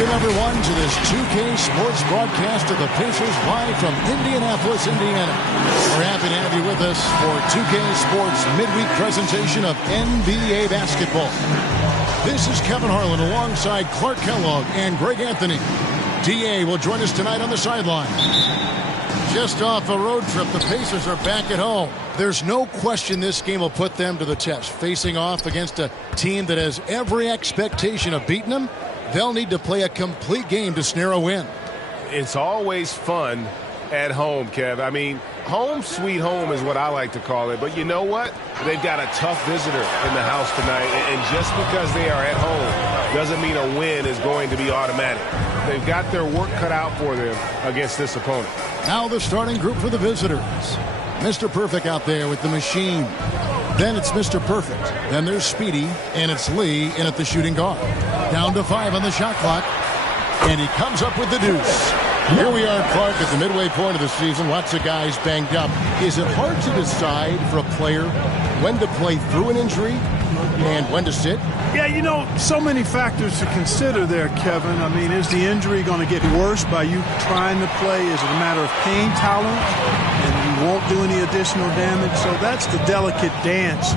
Welcome, everyone, to this 2K Sports broadcast of the Pacers live from Indianapolis, Indiana. We're happy to have you with us for 2K Sports midweek presentation of NBA basketball. This is Kevin Harlan alongside Clark Kellogg and Greg Anthony. DA will join us tonight on the sideline. Just off a road trip, the Pacers are back at home. There's no question this game will put them to the test. Facing off against a team that has every expectation of beating them, they'll need to play a complete game to snare a win. It's always fun at home, Kev. I mean, home sweet home is what I like to call it. But you know what? They've got a tough visitor in the house tonight. And just because they are at home doesn't mean a win is going to be automatic. They've got their work cut out for them against this opponent. Now the starting group for the visitors. Mr. Perfect out there with the machine. Then it's Mr. Perfect. Then there's Speedy, and it's Lee in at the shooting guard. Down to 5 on the shot clock, and he comes up with the deuce. Here we are, Clark, at the midway point of the season. Lots of guys banged up. Is it hard to decide for a player when to play through an injury and when to sit? Yeah, you know, so many factors to consider there, Kevin. I mean, is the injury going to get worse by you trying to play? Is it a matter of pain tolerance and you won't do any additional damage? So that's the delicate dance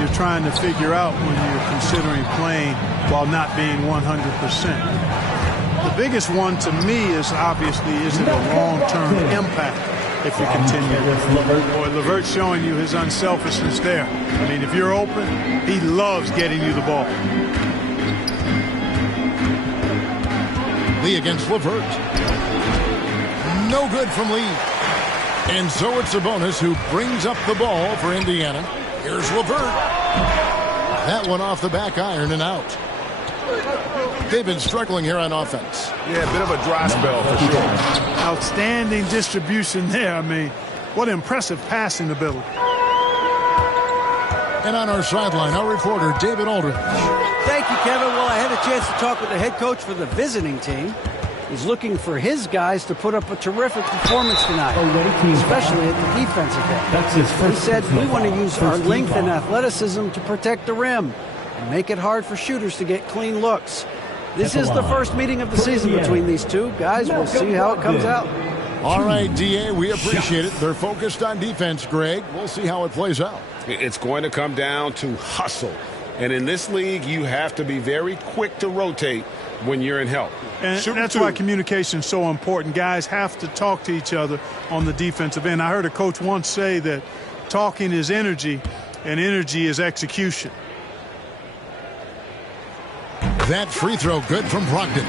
you're trying to figure out when you're considering playing while not being 100%. The biggest one to me is obviously, is it a long-term impact if you continue? Boy, LeVert's showing you his unselfishness there. I mean, if you're open, he loves getting you the ball. Lee against LeVert. No good from Lee. And so it's Sabonis who brings up the ball for Indiana. Here's LeVert. That one off the back iron and out. They've been struggling here on offense. Yeah, a bit of a dry spell for sure. Outstanding distribution there. I mean, what impressive passing ability. And on our sideline, our reporter, David Aldridge. Thank you, Kevin. Well, I had a chance to talk with the head coach for the visiting team. He's looking for his guys to put up a terrific performance tonight, especially at the defensive end. He said, we want to use our length and athleticism to protect the rim and make it hard for shooters to get clean looks. This is the first meeting of the season between these two guys. We'll see how it comes out. All right, DA, we appreciate it. They're focused on defense, Greg. We'll see how it plays out. It's going to come down to hustle. And in this league, you have to be very quick to rotate when you're in help. And that's why communication is so important. Guys have to talk to each other on the defensive end. I heard a coach once say that talking is energy and energy is execution. That free throw good from Brogdon.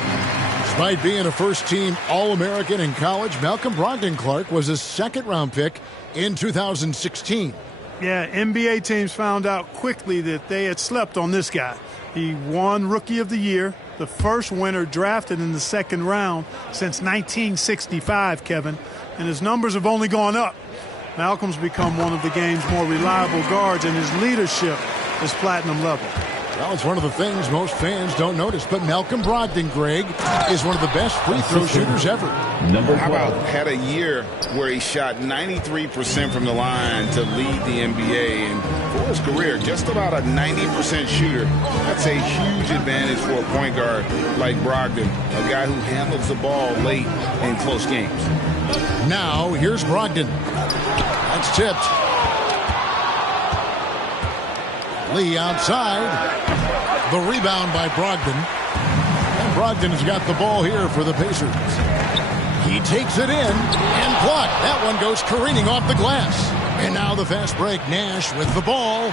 Despite being a first-team All-American in college, Malcolm Brogdon, Clark, was a second-round pick in 2016. Yeah, NBA teams found out quickly that they had slept on this guy. He won Rookie of the Year, the first winner drafted in the second round since 1965, Kevin, and his numbers have only gone up. Malcolm's become one of the game's more reliable guards, and his leadership is platinum level. Well, it's one of the things most fans don't notice, but Malcolm Brogdon, Greg, is one of the best free throw shooters ever. How about had a year where he shot 93% from the line to lead the NBA, and for his career, just about a 90% shooter. That's a huge advantage for a point guard like Brogdon, a guy who handles the ball late in close games. Now, here's Brogdon. That's tipped. Lee outside. The rebound by Brogdon. And Brogdon has got the ball here for the Pacers. He takes it in and blocked. That one goes careening off the glass. And now the fast break. Nash with the ball.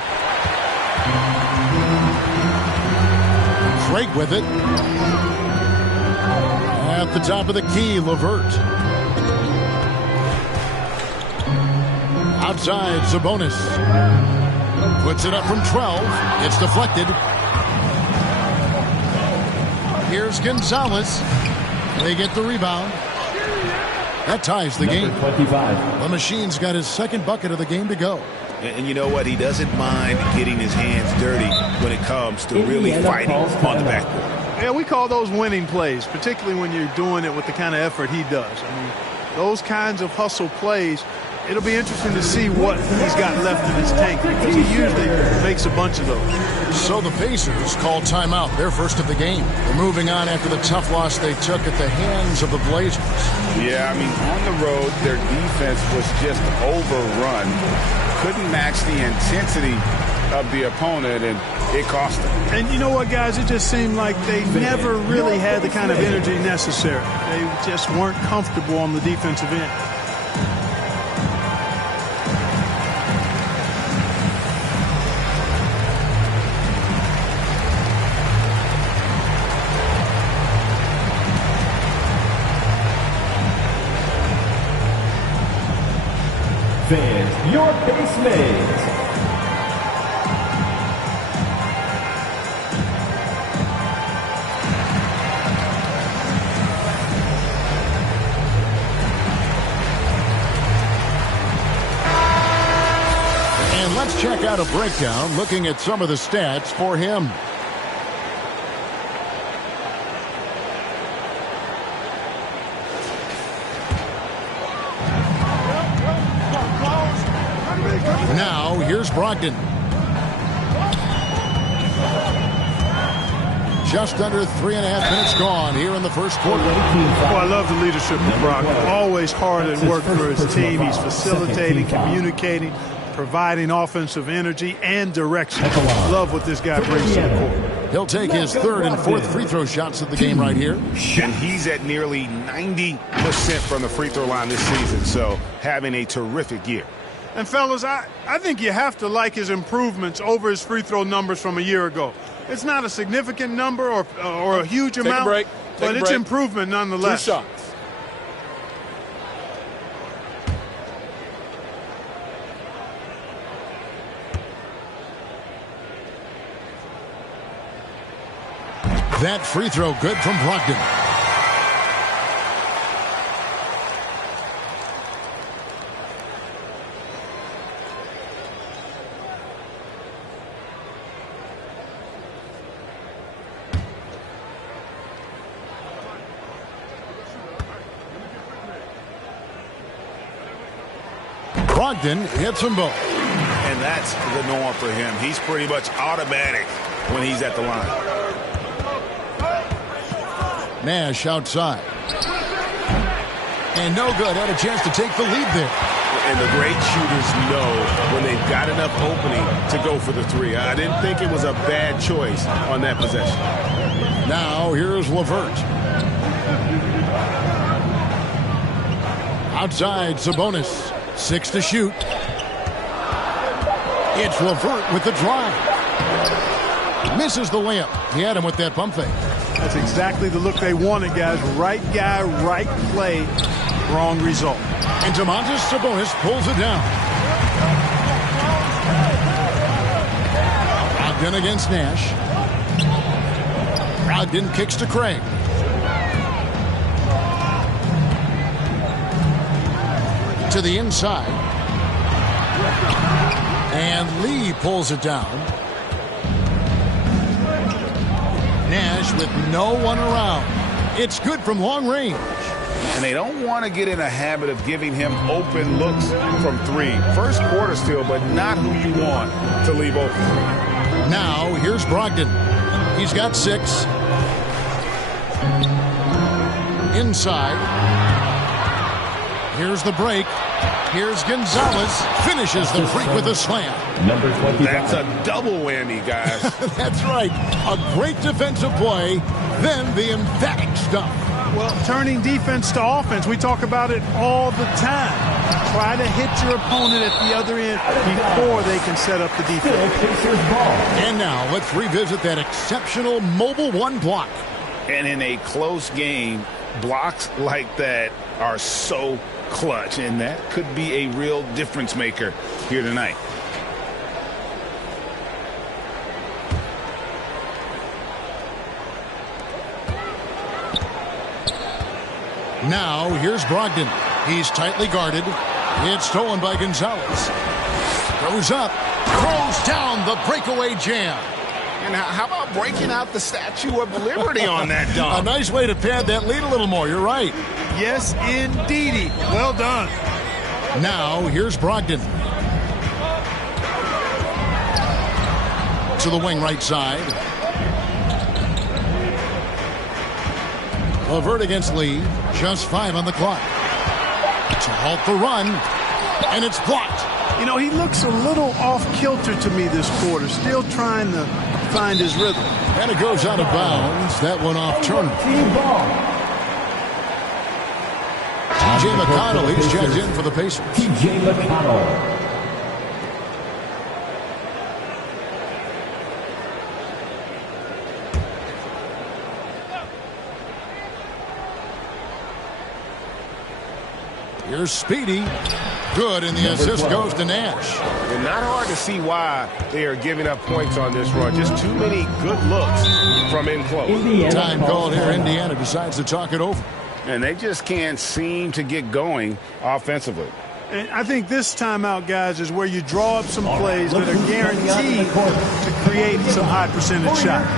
Craig with it. At the top of the key, LeVert. Outside, Sabonis. Puts it up from 12. It's deflected. Here's Gonzalez. They get the rebound. That ties the game. 25. The Machine's got his second bucket of the game to go. And you know what? He doesn't mind getting his hands dirty when it comes to really fighting on the backcourt. Yeah, we call those winning plays, particularly when you're doing it with the kind of effort he does. I mean, those kinds of hustle plays it'll be interesting to see what he's got left in his tank, because he usually makes a bunch of those. So the Pacers call timeout, their first of the game. They're moving on after the tough loss they took at the hands of the Blazers. Yeah, I mean, on the road, their defense was just overrun. Couldn't match the intensity of the opponent, and it cost them. And you know what, guys? It just seemed like they never really had the kind of energy necessary. They just weren't comfortable on the defensive end. Fans, your base mates. And let's check out a breakdown looking at some of the stats for him. Now, here's Brogdon. Just under 3.5 minutes gone here in the first quarter. Oh, I love the leadership of Brogdon. Always hard at work for his team. He's facilitating, communicating, providing offensive energy and direction. Love what this guy brings to the court. He'll take his third and fourth free throw shots of the game right here. And he's at nearly 90% from the free throw line this season, so having a terrific year. And, fellas, I think you have to like his improvements over his free throw numbers from a year ago. It's not a significant number or a huge amount, but it's improvement nonetheless. 2 shots. That free throw good from Brogdon. Brogdon hits them both. And that's the norm for him. He's pretty much automatic when he's at the line. Nash outside. And no good. Had a chance to take the lead there. And the great shooters know when they've got enough opening to go for the three. I didn't think it was a bad choice on that possession. Now here's LeVert. Outside, Sabonis. 6 to shoot. It's LeVert with the drive. Misses the layup. He had him with that pump fake. That's exactly the look they wanted, guys. Right guy, right play, wrong result. And Domantas Sabonis pulls it down. Brogdon against Nash. Brogdon kicks to Craig. To the inside. And Lee pulls it down. Nash with no one around. It's good from long range. And they don't want to get in a habit of giving him open looks from three. First quarter still, but not who you want to leave open. Now, here's Brogdon. He's got 6. Inside. Here's the break. Here's Gonzalez. Finishes the freak with a slam. Number 25. That's a double whammy, guys. That's right. A great defensive play, then the emphatic stuff. Well, turning defense to offense, we talk about it all the time. Try to hit your opponent at the other end before they can set up the defense. And now let's revisit that exceptional Mobile One block. And in a close game, blocks like that are so clutch, and that could be a real difference maker here tonight. Now, here's Brogdon. He's tightly guarded. It's stolen by Gonzalez. Goes up. Throws down the breakaway jam. And how about breaking out the Statue of Liberty on that dunk? A nice way to pad that lead a little more. You're right. Yes, indeedy. Well done. Now, here's Brogdon. To the wing right side. LeVert against Lee. Just 5 on the clock. To halt the run. And it's blocked. You know, he looks a little off-kilter to me this quarter. Still trying to find his rhythm. And it goes out of bounds. That one off Turner. T.J. McConnell, he's checked in for the Pacers. T.J. McConnell. Here's Speedy. Good, and the assist goes to Nash. And not hard to see why they are giving up points on this run. Just too many good looks from in close. Time called here. Indiana decides to talk it over. And they just can't seem to get going offensively. And I think this timeout, guys, is where you draw up some plays that are guaranteed to create some high percentage shots.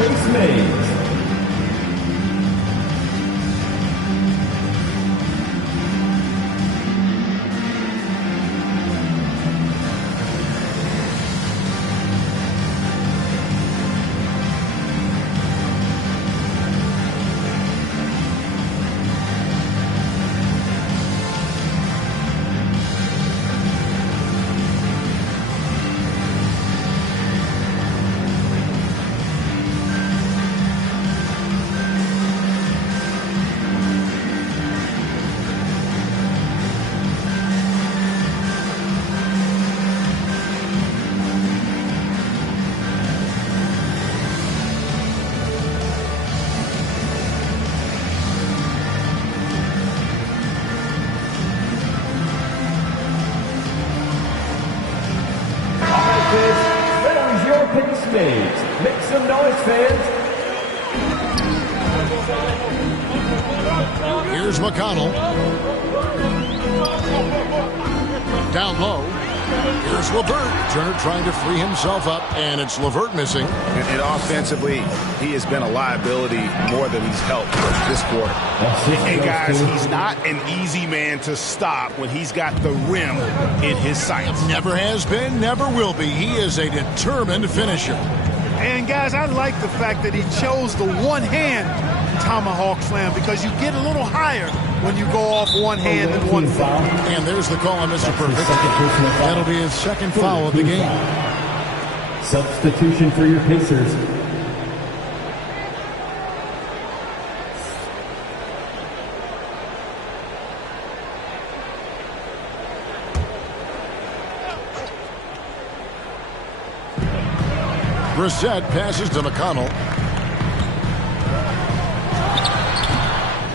Make some noise, fans. Here's McConnell. Down low. Here's LeVert. Turner trying to free himself up, and it's LeVert missing. And offensively, he has been a liability more than he's helped this quarter. And guys, he's not an easy man to stop when he's got the rim in his sights. Never has been, never will be. He is a determined finisher. And guys, I like the fact that he chose the one-hand tomahawk slam because you get a little higher when you go off one hand than one foot. And there's the call on Mr. Perfect. That'll be his second foul of the game. Substitution for your Pacers. Brissett passes to McConnell.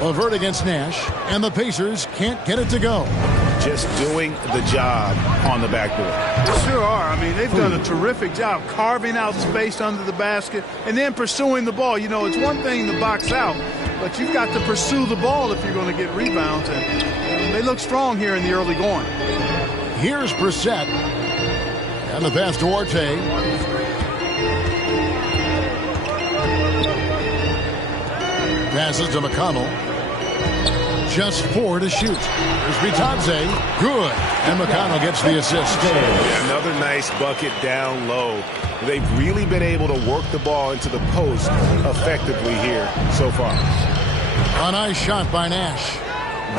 LeVert against Nash, and the Pacers can't get it to go. Just doing the job on the backboard. They sure are. I mean, they've done a terrific job carving out space under the basket and then pursuing the ball. You know, it's one thing to box out, but you've got to pursue the ball if you're going to get rebounds. And they look strong here in the early going. Here's Brissett. And the pass to Orte. Passes to McConnell. Just 4 to shoot. There's Bitadze. Good. And McConnell gets the assist. Another nice bucket down low. They've really been able to work the ball into the post effectively here so far. A nice shot by Nash.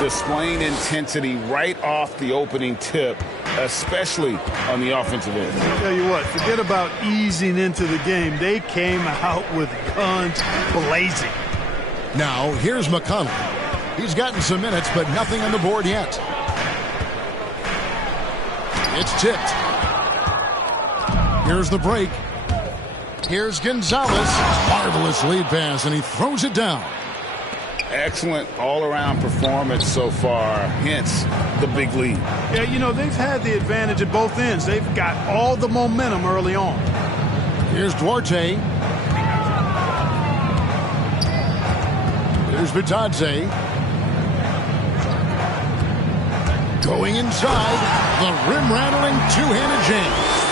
Displaying intensity right off the opening tip, especially on the offensive end. I'll tell you what, forget about easing into the game. They came out with guns blazing. Now, here's McConnell. He's gotten some minutes, but nothing on the board yet. It's tipped. Here's the break. Here's Gonzalez. Marvelous lead pass, and he throws it down. Excellent all-around performance so far, hence the big lead. Yeah, you know, they've had the advantage at both ends. They've got all the momentum early on. Here's Duarte. Here's Bitadze. Going inside, the rim-rattling two-handed James.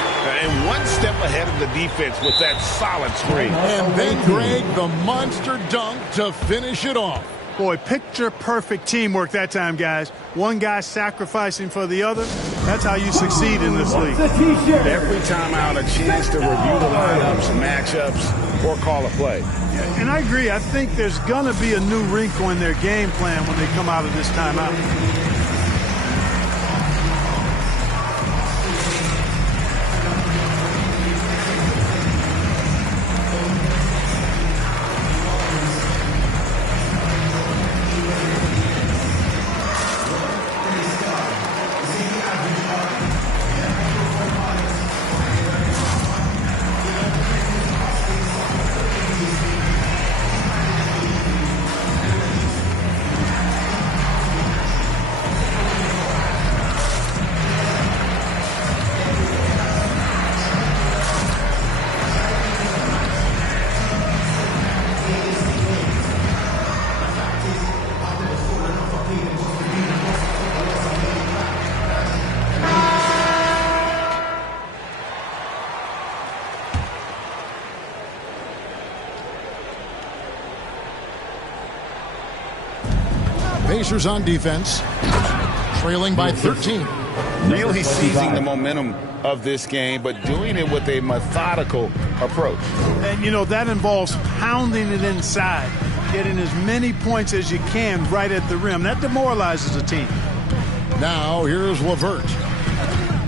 And one step ahead of the defense with that solid screen. And then Greg, the monster dunk to finish it off. Boy, picture-perfect teamwork that time, guys. One guy sacrificing for the other. That's how you succeed in this league. Every time out, a chance to review the lineups, matchups, or call a play. And I agree. I think there's going to be a new wrinkle in their game plan when they come out of this timeout. Pacers on defense, trailing by 13. Really seizing the momentum of this game, but doing it with a methodical approach. And, you know, that involves pounding it inside, getting as many points as you can right at the rim. That demoralizes a team. Now here's LeVert.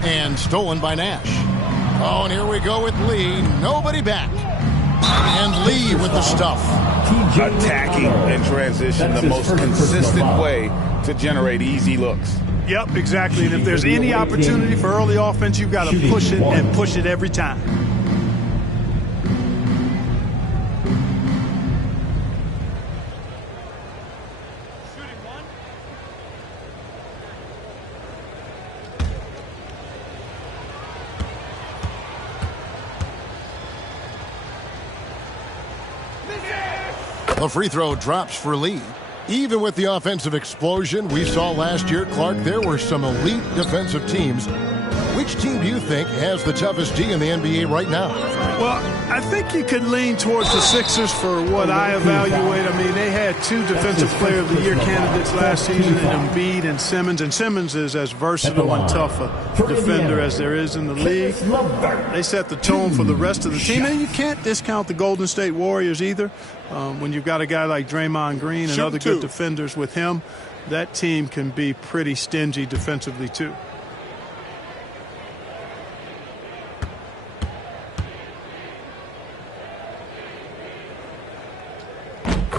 And stolen by Nash. Oh, and here we go with Lee. Nobody back. And Lee with the stuff. Attacking in transition, the most consistent way to generate easy looks. Yep, exactly. And if there's any opportunity for early offense, you've got to push it and push it every time. The free throw drops for Lee. Even with the offensive explosion we saw last year, Clark, there were some elite defensive teams. Which team do you think has the toughest D in the NBA right now? Well, I think you could lean towards the Sixers for what I evaluate. I mean, they had two Defensive Player of the Year candidates last season in Embiid and Simmons. And Simmons is as versatile and tough a defender as there is in the league. They set the tone for the rest of the team. And you can't discount the Golden State Warriors either. When you've got a guy like Draymond Green and other good defenders with him, that team can be pretty stingy defensively too.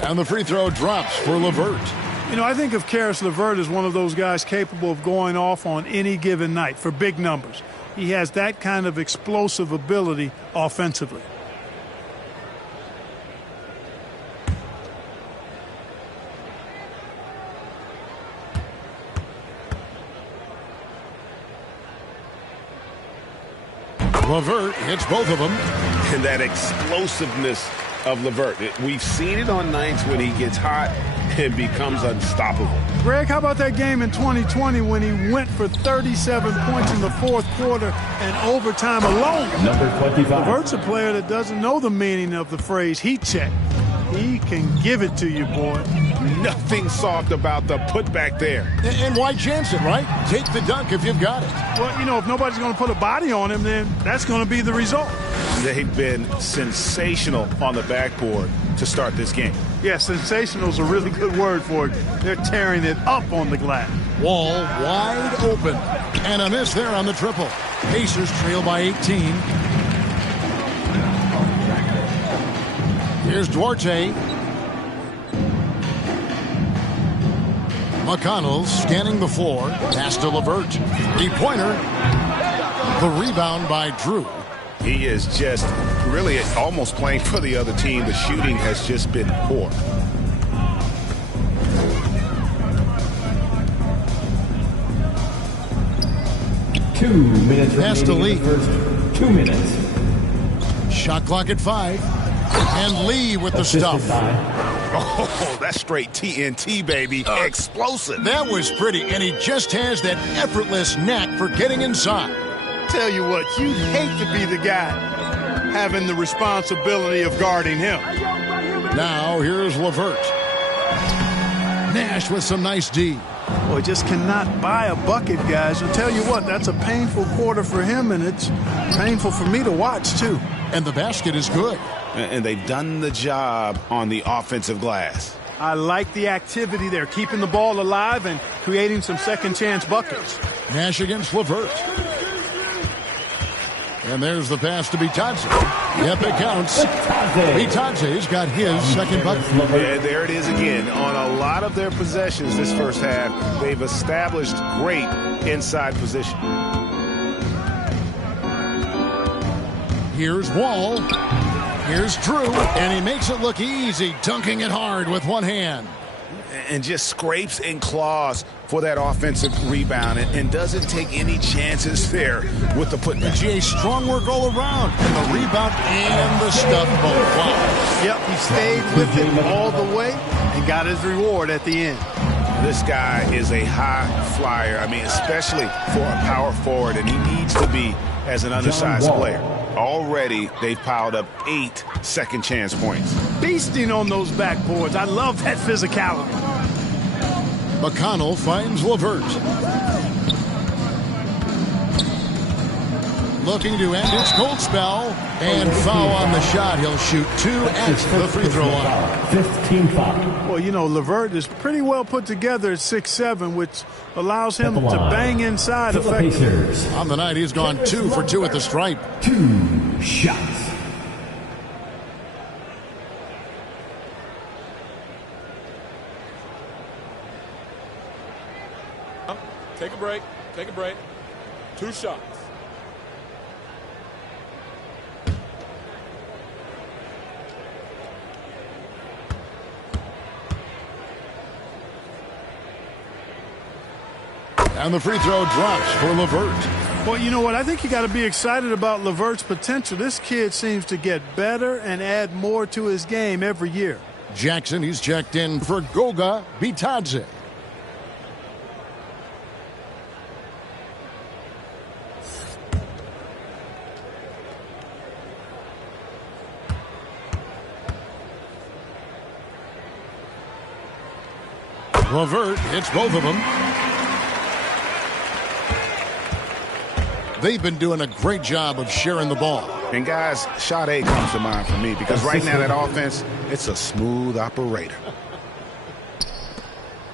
And the free throw drops for LeVert. You know, I think of Caris LeVert as one of those guys capable of going off on any given night for big numbers. He has that kind of explosive ability offensively. LeVert hits both of them. And that explosiveness of LeVert. We've seen it on nights when he gets hot and becomes unstoppable. Greg, how about that game in 2020 when he went for 37 points in the fourth quarter and overtime alone? Number 25. LeVert's a player that doesn't know the meaning of the phrase heat check. He can give it to you, boy. Nothing soft about the putback there. And why chance it, right? Take the dunk if you've got it. Well, you know, if nobody's going to put a body on him, then that's going to be the result. They've been sensational on the backboard to start this game. Yeah, sensational is a really good word for it. They're tearing it up on the glass. Wall wide open. And a miss there on the triple. Pacers trail by 18. Here's Duarte. McConnell scanning the floor. Pass to LeVert. Three-pointer. The rebound by Drew. He is just really almost playing for the other team. The shooting has just been poor. Two minutes Pass to Lee. First 2 minutes. Shot clock at 5. And Lee with the stuff. Oh, that's straight TNT, baby. Explosive. That was pretty, and he just has that effortless knack for getting inside. Tell you what, you'd hate to be the guy having the responsibility of guarding him. Now here's LeVert. Nash with some nice D. Boy, just cannot buy a bucket, guys. I'll tell you what, that's a painful quarter for him, and it's painful for me to watch, too. And the basket is good. And they've done the job on the offensive glass. I like the activity there, keeping the ball alive and creating some second-chance buckets. Nash against LeVert. And there's the pass to Bitadze. Yep, it counts. Bitadze's got his second bucket. Yeah, there it is again. On a lot of their possessions this first half, they've established great inside position. Here's Wall. Here's Drew. And he makes it look easy, dunking it hard with one hand. And just scrapes and claws for that offensive rebound and doesn't take any chances there with the putback. GA, strong work all around. And the rebound and the stuff both. Wow. Yep, he stayed with it all the way and got his reward at the end. This guy is a high flyer. I mean, especially for a power forward, and he needs to be as an undersized player. Already, they've piled up 8 second-chance points. Feasting on those backboards. I love that physicality. McConnell finds LeVert. Looking to end his cold spell. And foul on the shot. He'll shoot 2 at the free throw line. 15 foul. Well, you know, LeVert is pretty well put together at 6'7", which allows him to bang inside effectively. On the night, he's gone 2 for 2 at the stripe. 2 shots. Take a break. Take a break. 2 shots. And the free throw drops for LeVert. Well, you know what? I think you got to be excited about LeVert's potential. This kid seems to get better and add more to his game every year. Jackson, he's checked in for Goga Bitadze. LeVert hits both of them. They've been doing a great job of sharing the ball. And guys, shot A comes to mind for me because right now that offense, it's a smooth operator.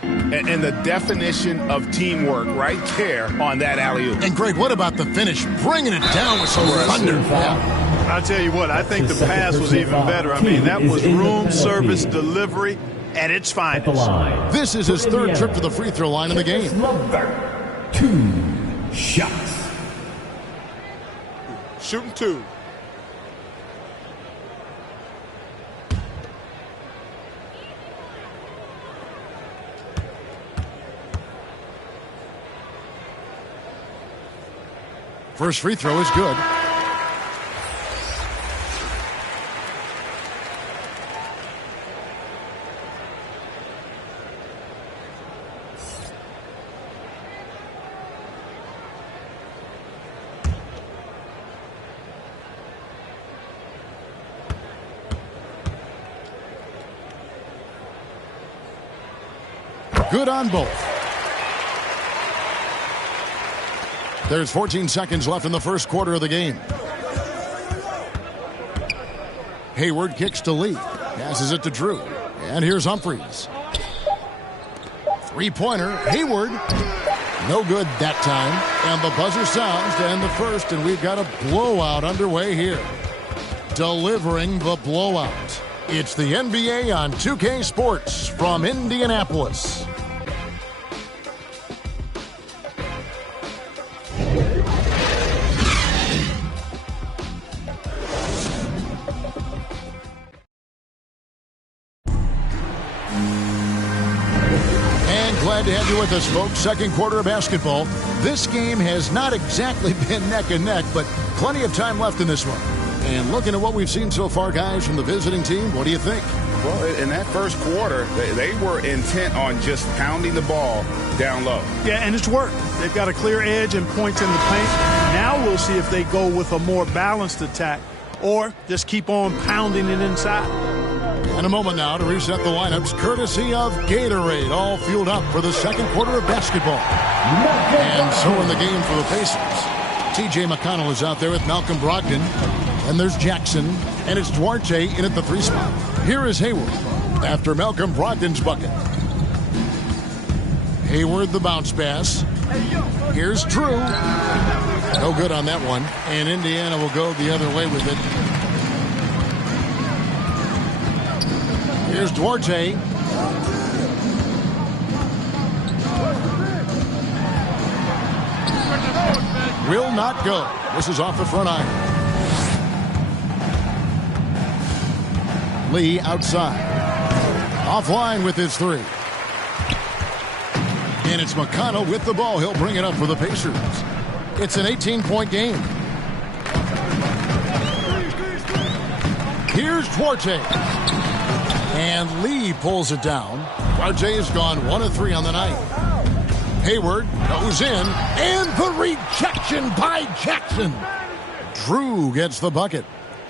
And the definition of teamwork right there on that alley-oop. And Greg, what about the finish? Bringing it down with some thunder. Yeah. I'll tell you what, I think the pass was even better. I mean, that was room service delivery at its finest. This is his 3rd trip to the free throw line in the game. 2 shots. Shooting 2. First free throw is good. Good on both. There's 14 seconds left in the first quarter of the game. Hayward kicks to Lee. Passes it to Drew. And here's Humphries. Three-pointer. Hayward. No good that time. And the buzzer sounds to end the first, and we've got a blowout underway here. Delivering the blowout. It's the NBA on 2K Sports from Indianapolis. Glad to have you with us, folks. Second quarter of basketball. This game has not exactly been neck and neck, but plenty of time left in this one. And looking at what we've seen so far, guys, from the visiting team, what do you think? Well, in that first quarter, they were intent on just pounding the ball down low. Yeah, and it's worked. They've got a clear edge and points in the paint. Now we'll see if they go with a more balanced attack or just keep on pounding it inside. And a moment now to reset the lineups, courtesy of Gatorade, all fueled up for the second quarter of basketball. And so in the game for the Pacers, T.J. McConnell is out there with Malcolm Brogdon. And there's Jackson, and it's Duarte in at the 3 spot. Here is Hayward after Malcolm Brogdon's bucket. Hayward the bounce pass. Here's Drew. No good on that one. And Indiana will go the other way with it. Here's Duarte. Will not go. This is off the front iron. Lee outside. Offline with his 3. And it's McConnell with the ball. He'll bring it up for the Pacers. It's an 18-point game. Here's Duarte. And Lee pulls it down. Duarte has gone 1 of 3 on the night. Hayward goes in. And the rejection by Jackson. Drew gets the bucket.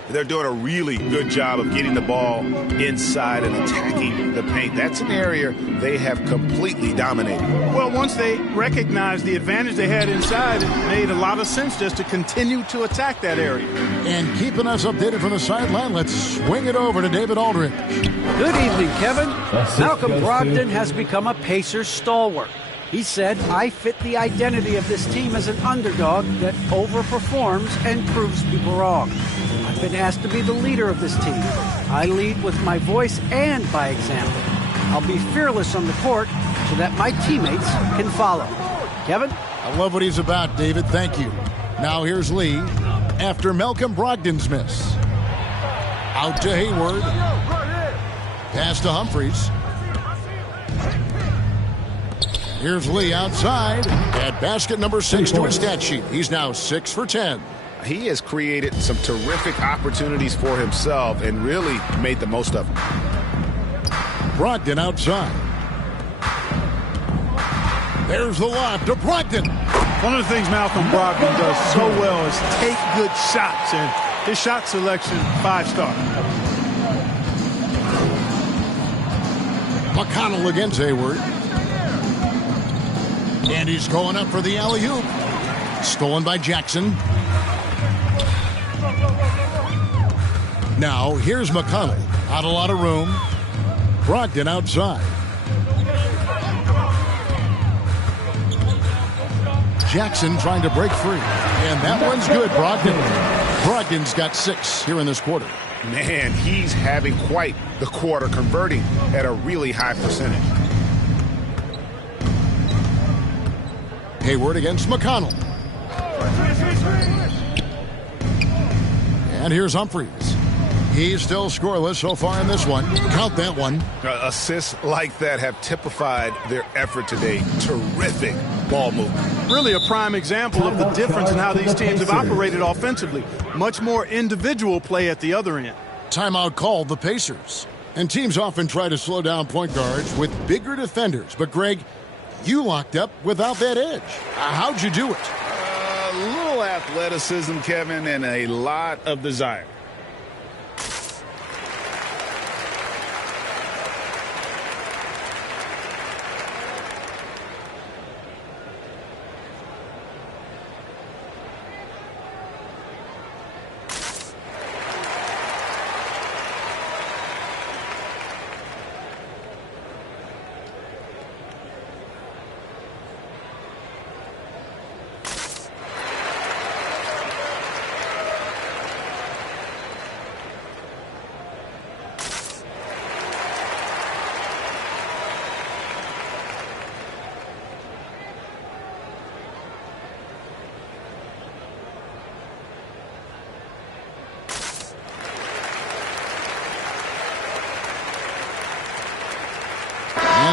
They're doing a really good job of getting the ball inside and attacking the paint. That's an area they have completely dominated. Well, once they recognized the advantage they had inside, it made a lot of sense just to continue to attack that area. And keeping us updated from the sideline, let's swing it over to David Aldridge. Good evening, Kevin. Malcolm Brogdon has become a Pacers stalwart. He said, I fit the identity of this team as an underdog that overperforms and proves people wrong. I've been asked to be the leader of this team. I lead with my voice and by example. I'll be fearless on the court so that my teammates can follow. Kevin? I love what he's about, David. Thank you. Now here's Lee after Malcolm Brogdon's miss. Out to Hayward. Pass to Humphries. Here's Lee outside at basket number 6 to his stat sheet. He's now 6 for 10. He has created some terrific opportunities for himself and really made the most of them. Brogdon outside. There's the lob to Brogdon. One of the things Malcolm Brogdon does so well is take good shots, and his shot selection, 5-star. McConnell against Hayward. And he's going up for the alley-oop. Stolen by Jackson. Now, here's McConnell. Not a lot of room. Brogdon outside. Jackson trying to break free. And that one's good, Brogdon. Brogdon's got 6 here in this quarter. Man, he's having quite the quarter, converting at a really high percentage. Hayward against McConnell. And here's Humphries. He's still scoreless so far in this one. Count that one. Assists like that have typified their effort today. Terrific ball movement. Really a prime example of the difference in how these teams have operated offensively. Much more individual play at the other end. Timeout called the Pacers. And teams often try to slow down point guards with bigger defenders. But, Greg, you locked up without that edge. How'd you do it? A little athleticism, Kevin, and a lot of desire.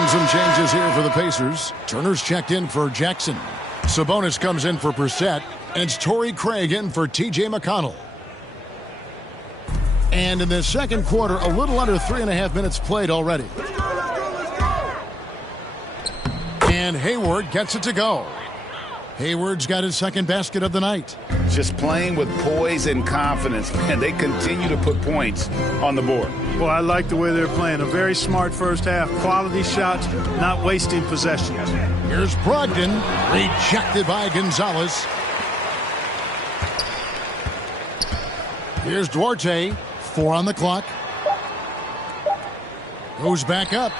Some changes here for the Pacers. Turner's checked in for Jackson. Sabonis comes in for Brissett. And it's Torrey Craig in for T.J. McConnell. And in the second quarter, a little under 3.5 minutes played already. And Hayward gets it to go. Hayward's got his second basket of the night. just playing with poise and confidence, and they continue to put points on the board. Well, I like the way they're playing. A very smart first half. Quality shots, not wasting possessions. Here's Brogdon, rejected by Gonzalez. Here's Duarte, 4 on the clock. Goes back up.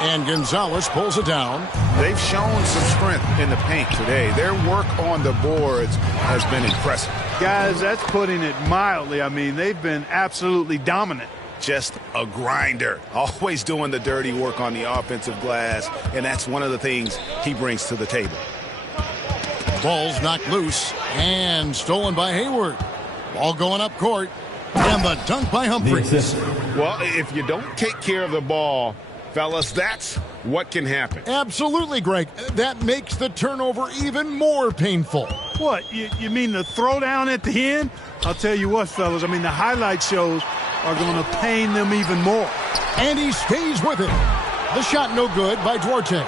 And Gonzalez pulls it down. They've shown some strength in the paint today. Their work on the boards has been impressive. Guys, that's putting it mildly. I mean, they've been absolutely dominant. Just a grinder, always doing the dirty work on the offensive glass, and that's one of the things he brings to the table. Ball's knocked loose and stolen by Hayward. Ball going up court, and the dunk by Humphries. Well, if you don't take care of the ball, fellas, that's what can happen. Absolutely, Greg. That makes the turnover even more painful. What, you mean the throwdown at the end? I'll tell you what, fellas, I mean, the highlight shows are going to pain them even more. And he stays with it. The shot no good by Duarte.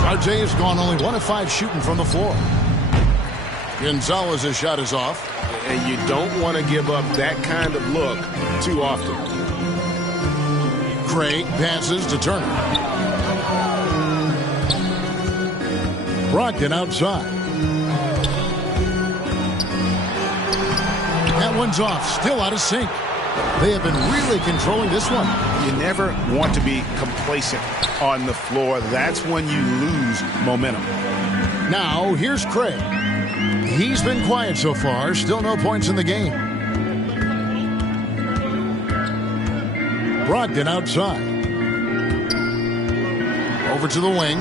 Duarte has gone only 1 of 5 shooting from the floor. Gonzalez's shot is off. And you don't want to give up that kind of look too often. Craig passes to Turner. Brogdon outside. That one's off. Still out of sync. They have been really controlling this one. You never want to be complacent on the floor. That's when you lose momentum. Now, here's Craig. He's been quiet so far. Still no points in the game. Brogdon outside. Over to the wing.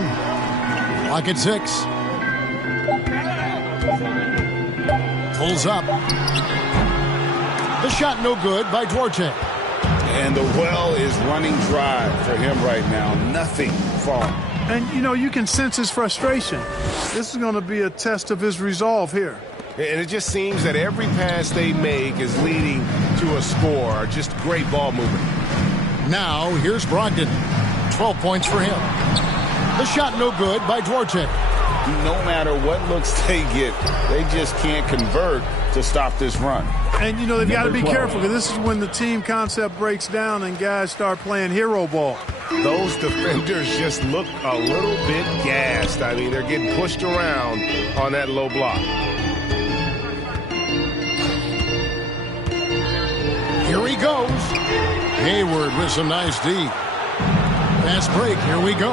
Clock at 6. Pulls up. The shot no good by Duarte. And the well is running dry for him right now. Nothing falling. And, you know, you can sense his frustration. This is going to be a test of his resolve here. And it just seems that every pass they make is leading to a score. Just great ball movement. Now, here's Brogdon. 12 points for him. The shot no good by Duarte. No matter what looks they get, they just can't convert to stop this run. And, you know, they've got to be careful because this is when the team concept breaks down and guys start playing hero ball. Those defenders just look a little bit gassed. I mean, they're getting pushed around on that low block. Here he goes. Hayward with some nice D. Fast break. Here we go.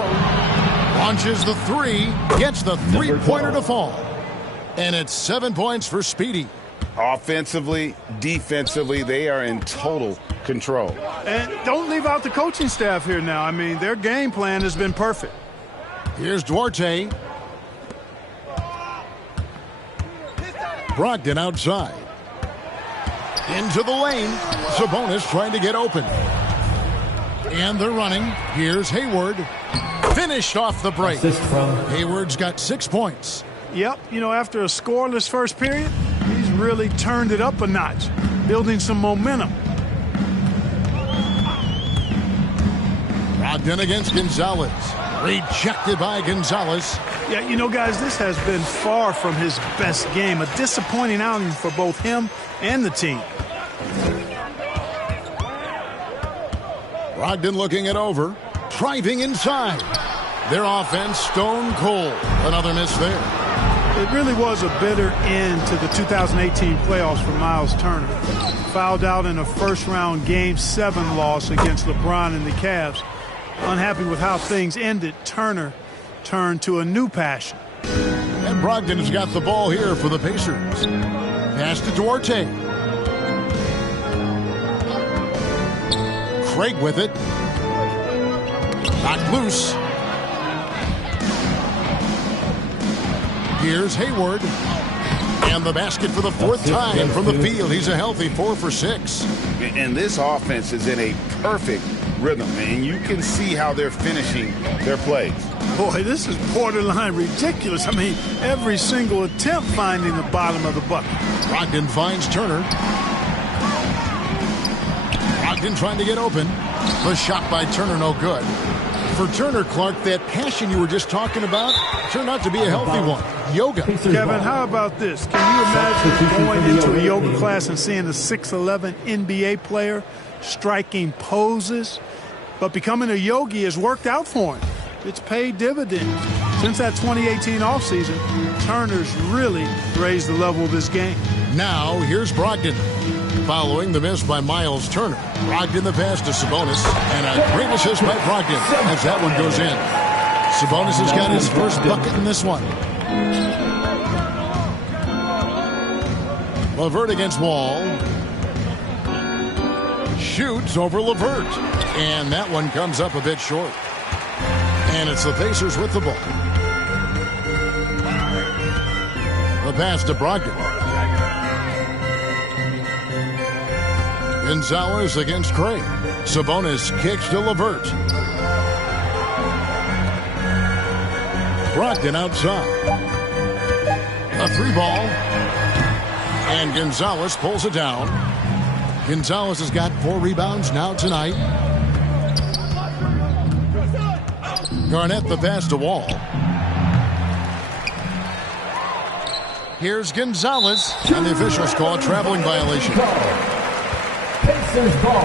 Launches the 3. Gets the three-pointer to fall. And it's 7 points for Speedy. Offensively, defensively, they are in total control. And don't leave out the coaching staff here now. I mean, their game plan has been perfect. Here's Duarte. Brogdon outside. Into the lane. Sabonis trying to get open. And they're running. Here's Hayward. Finished off the break. Hayward's got 6 points. Yep, you know, after a scoreless first period, he's really turned it up a notch, building some momentum. Brogdon against Gonzalez. Rejected by Gonzalez. Yeah, you know, guys, this has been far from his best game. A disappointing outing for both him and the team. Brogdon looking it over. Driving inside. Their offense stone cold. Another miss there. It really was a bitter end to the 2018 playoffs for Miles Turner. Fouled out in a first-round Game 7 loss against LeBron and the Cavs. Unhappy with how things ended, Turner turned to a new passion. And Brogdon has got the ball here for the Pacers. Pass to Duarte. Craig with it. Knocked loose. Here's Hayward. And the basket for the 4th time from the field. He's a healthy 4 for 6. And this offense is in a perfect rhythm, and you can see how they're finishing their plays. Boy, this is borderline ridiculous. I mean, every single attempt finding the bottom of the bucket. Brogdon finds Turner. Brogdon trying to get open. The shot by Turner no good. For Turner, Clark, that passion you were just talking about turned out to be a healthy one. Yoga. Kevin, how about this? Can you imagine going into a yoga class and seeing a 6'11" NBA player striking poses? But becoming a yogi has worked out for him. It's paid dividends. Since that 2018 offseason, Turner's really raised the level of his game. Now, here's Brogdon. Following the miss by Miles Turner. Brogdon the pass to Sabonis. And a great assist by Brogdon as that one goes in. Sabonis has got his first bucket in this one. LeVert against Wall. Shoots over LeVert. And that one comes up a bit short. And it's the Pacers with the ball. The pass to Brogdon. Gonzalez against Craig. Sabonis kicks to LeVert. Brogdon outside. A 3-ball. And Gonzalez pulls it down. Gonzalez has got 4 rebounds now tonight. Garnett the pass to Wall. Here's Gonzalez. And the officials call a traveling violation. Pacers ball.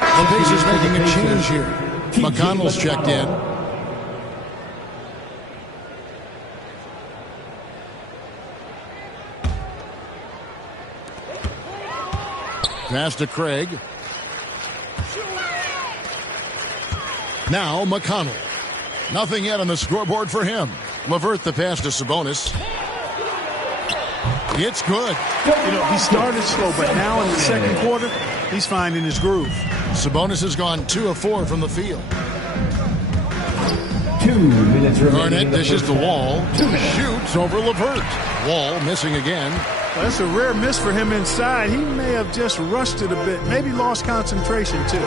The Pacers making a change here. McConnell's checked in. Pass to Craig. Now McConnell. Nothing yet on the scoreboard for him. LeVert the pass to Sabonis. It's good. You know, he started slow, but now in the second quarter, he's finding his groove. Sabonis has gone 2 of 4 from the field. 2 minutes remaining. Garnett dishes to Wall. Shoots over LeVert. Wall missing again. Well, that's a rare miss for him inside. He may have just rushed it a bit. Maybe lost concentration, too.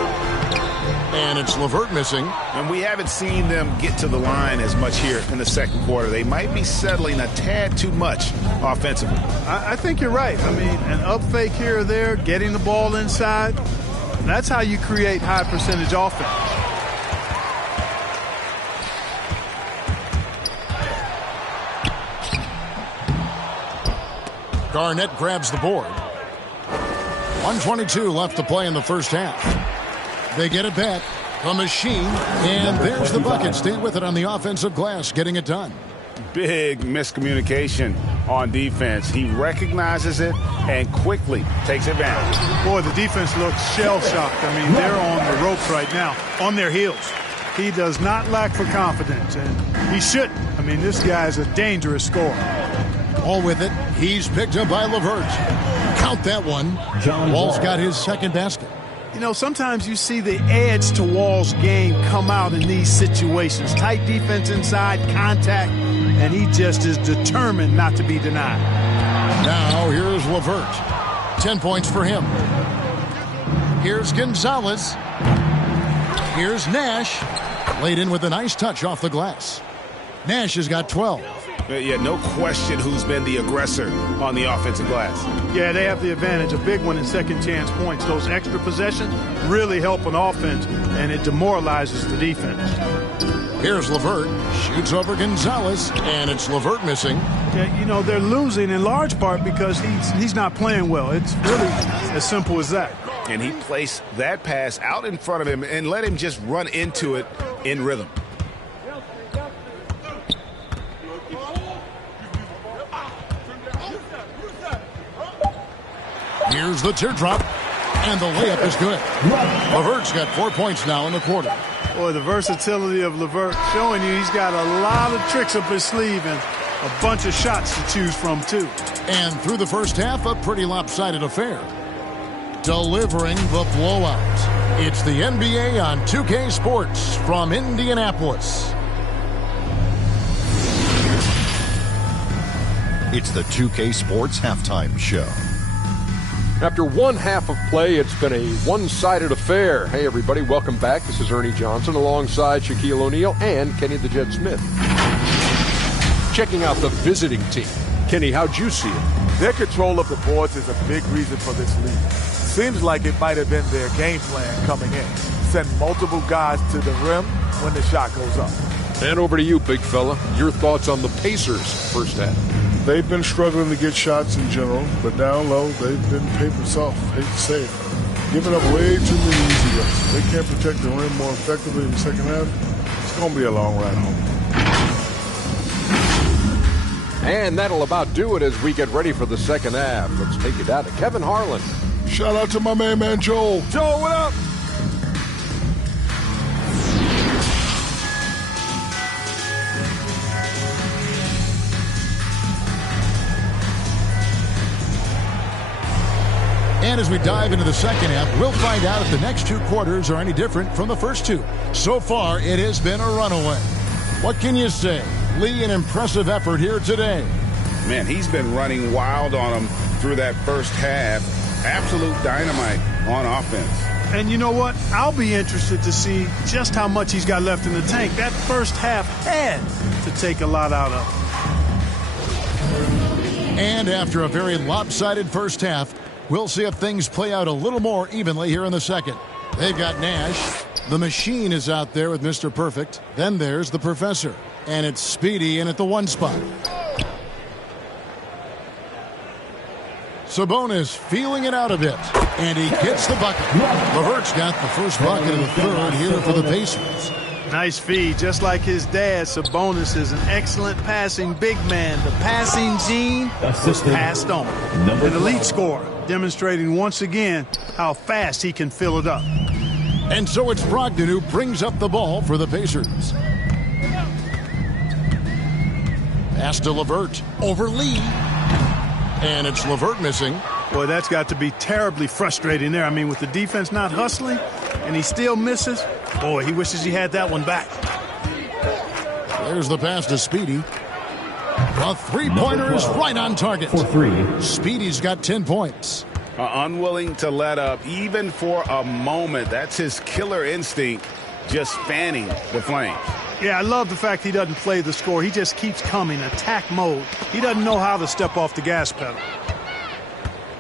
And it's LeVert missing. And we haven't seen them get to the line as much here in the second quarter. They might be settling a tad too much offensively. I think you're right. I mean, an up fake here or there, getting the ball inside, that's how you create high percentage offense. Garnett grabs the board. 1:22 left to play in the first half. They get it back. A machine. And there's the bucket. Stay with it on the offensive glass, getting it done. Big miscommunication on defense. He recognizes it and quickly takes advantage. Boy, the defense looks shell-shocked. I mean, they're on the ropes right now, on their heels. He does not lack for confidence, and he shouldn't. I mean, this guy is a dangerous scorer. All with it. He's picked up by LeVert. Count that one. Wall's got his second basket. You know, sometimes you see the edge to Wall's game come out in these situations. Tight defense inside, contact, and he just is determined not to be denied. Now here's LeVert. 10 points for him. Here's Gonzalez. Here's Nash. Laid in with a nice touch off the glass. Nash has got 12. Yeah, no question who's been the aggressor on the offensive glass. Yeah, they have the advantage, a big one in second chance points. Those extra possessions really help an offense, and it demoralizes the defense. Here's LeVert. Shoots over Gonzalez, and it's LeVert missing. Yeah, you know, they're losing in large part because he's not playing well. It's really as simple as that. And he placed that pass out in front of him and let him just run into it in rhythm. Here's the teardrop, and the layup is good. LeVert's got 4 points now in the quarter. Boy, the versatility of LeVert showing you he's got a lot of tricks up his sleeve and a bunch of shots to choose from, too. And through the first half, a pretty lopsided affair. Delivering the blowout. It's the NBA on 2K Sports from Indianapolis. It's the 2K Sports Halftime Show. After one half of play, it's been a one-sided affair. Hey, everybody, welcome back. This is Ernie Johnson alongside Shaquille O'Neal and Kenny the Jet Smith. Checking out the visiting team. Kenny, how'd you see it? Their control of the boards is a big reason for this lead. Seems like it might have been their game plan coming in. send multiple guys to the rim when the shot goes up. And over to you, big fella. Your thoughts on the Pacers' first half? They've been struggling to get shots in general, but down low, they've been paper soft. Hate to say it. Giving up way too many easy looks. They can't protect the rim more effectively in the second half. It's going to be a long ride home. And that'll about do it as we get ready for the second half. Let's take it down to Kevin Harlan. Shout out to my man Joel. Joel, what up? And as we dive into the second half, we'll find out if the next two quarters are any different from the first two. So far, it has been a runaway. What can you say? Lee, an impressive effort here today. Man, he's been running wild on him through that first half. Absolute dynamite on offense. And you know what? I'll be interested to see just how much he's got left in the tank. That first half had to take a lot out of him. And after a very lopsided first half, we'll see if things play out a little more evenly here in the second. They've got Nash. The machine is out there with Mr. Perfect. Then there's the professor. And it's Speedy in at the one spot. Sabonis feeling it out a bit. And he gets the bucket. LeVert's got the first bucket of the third here for the Pacers. Nice feed. Just like his dad, Sabonis is an excellent passing big man. The passing gene was passed on. An elite scorer, demonstrating once again how fast he can fill it up. And so it's Brogdon who brings up the ball for the Pacers. Pass to LeVert over Lee. And it's LeVert missing. Boy, that's got to be terribly frustrating there. I mean, with the defense not hustling and he still misses, boy, he wishes he had that one back. There's the pass to Speedy. The three-pointer is right on target. For three. Speedy's got 10 points. Unwilling to let up even for a moment. That's his killer instinct, just fanning the flames. Yeah, I love the fact he doesn't play the score. He just keeps coming, attack mode. He doesn't know how to step off the gas pedal.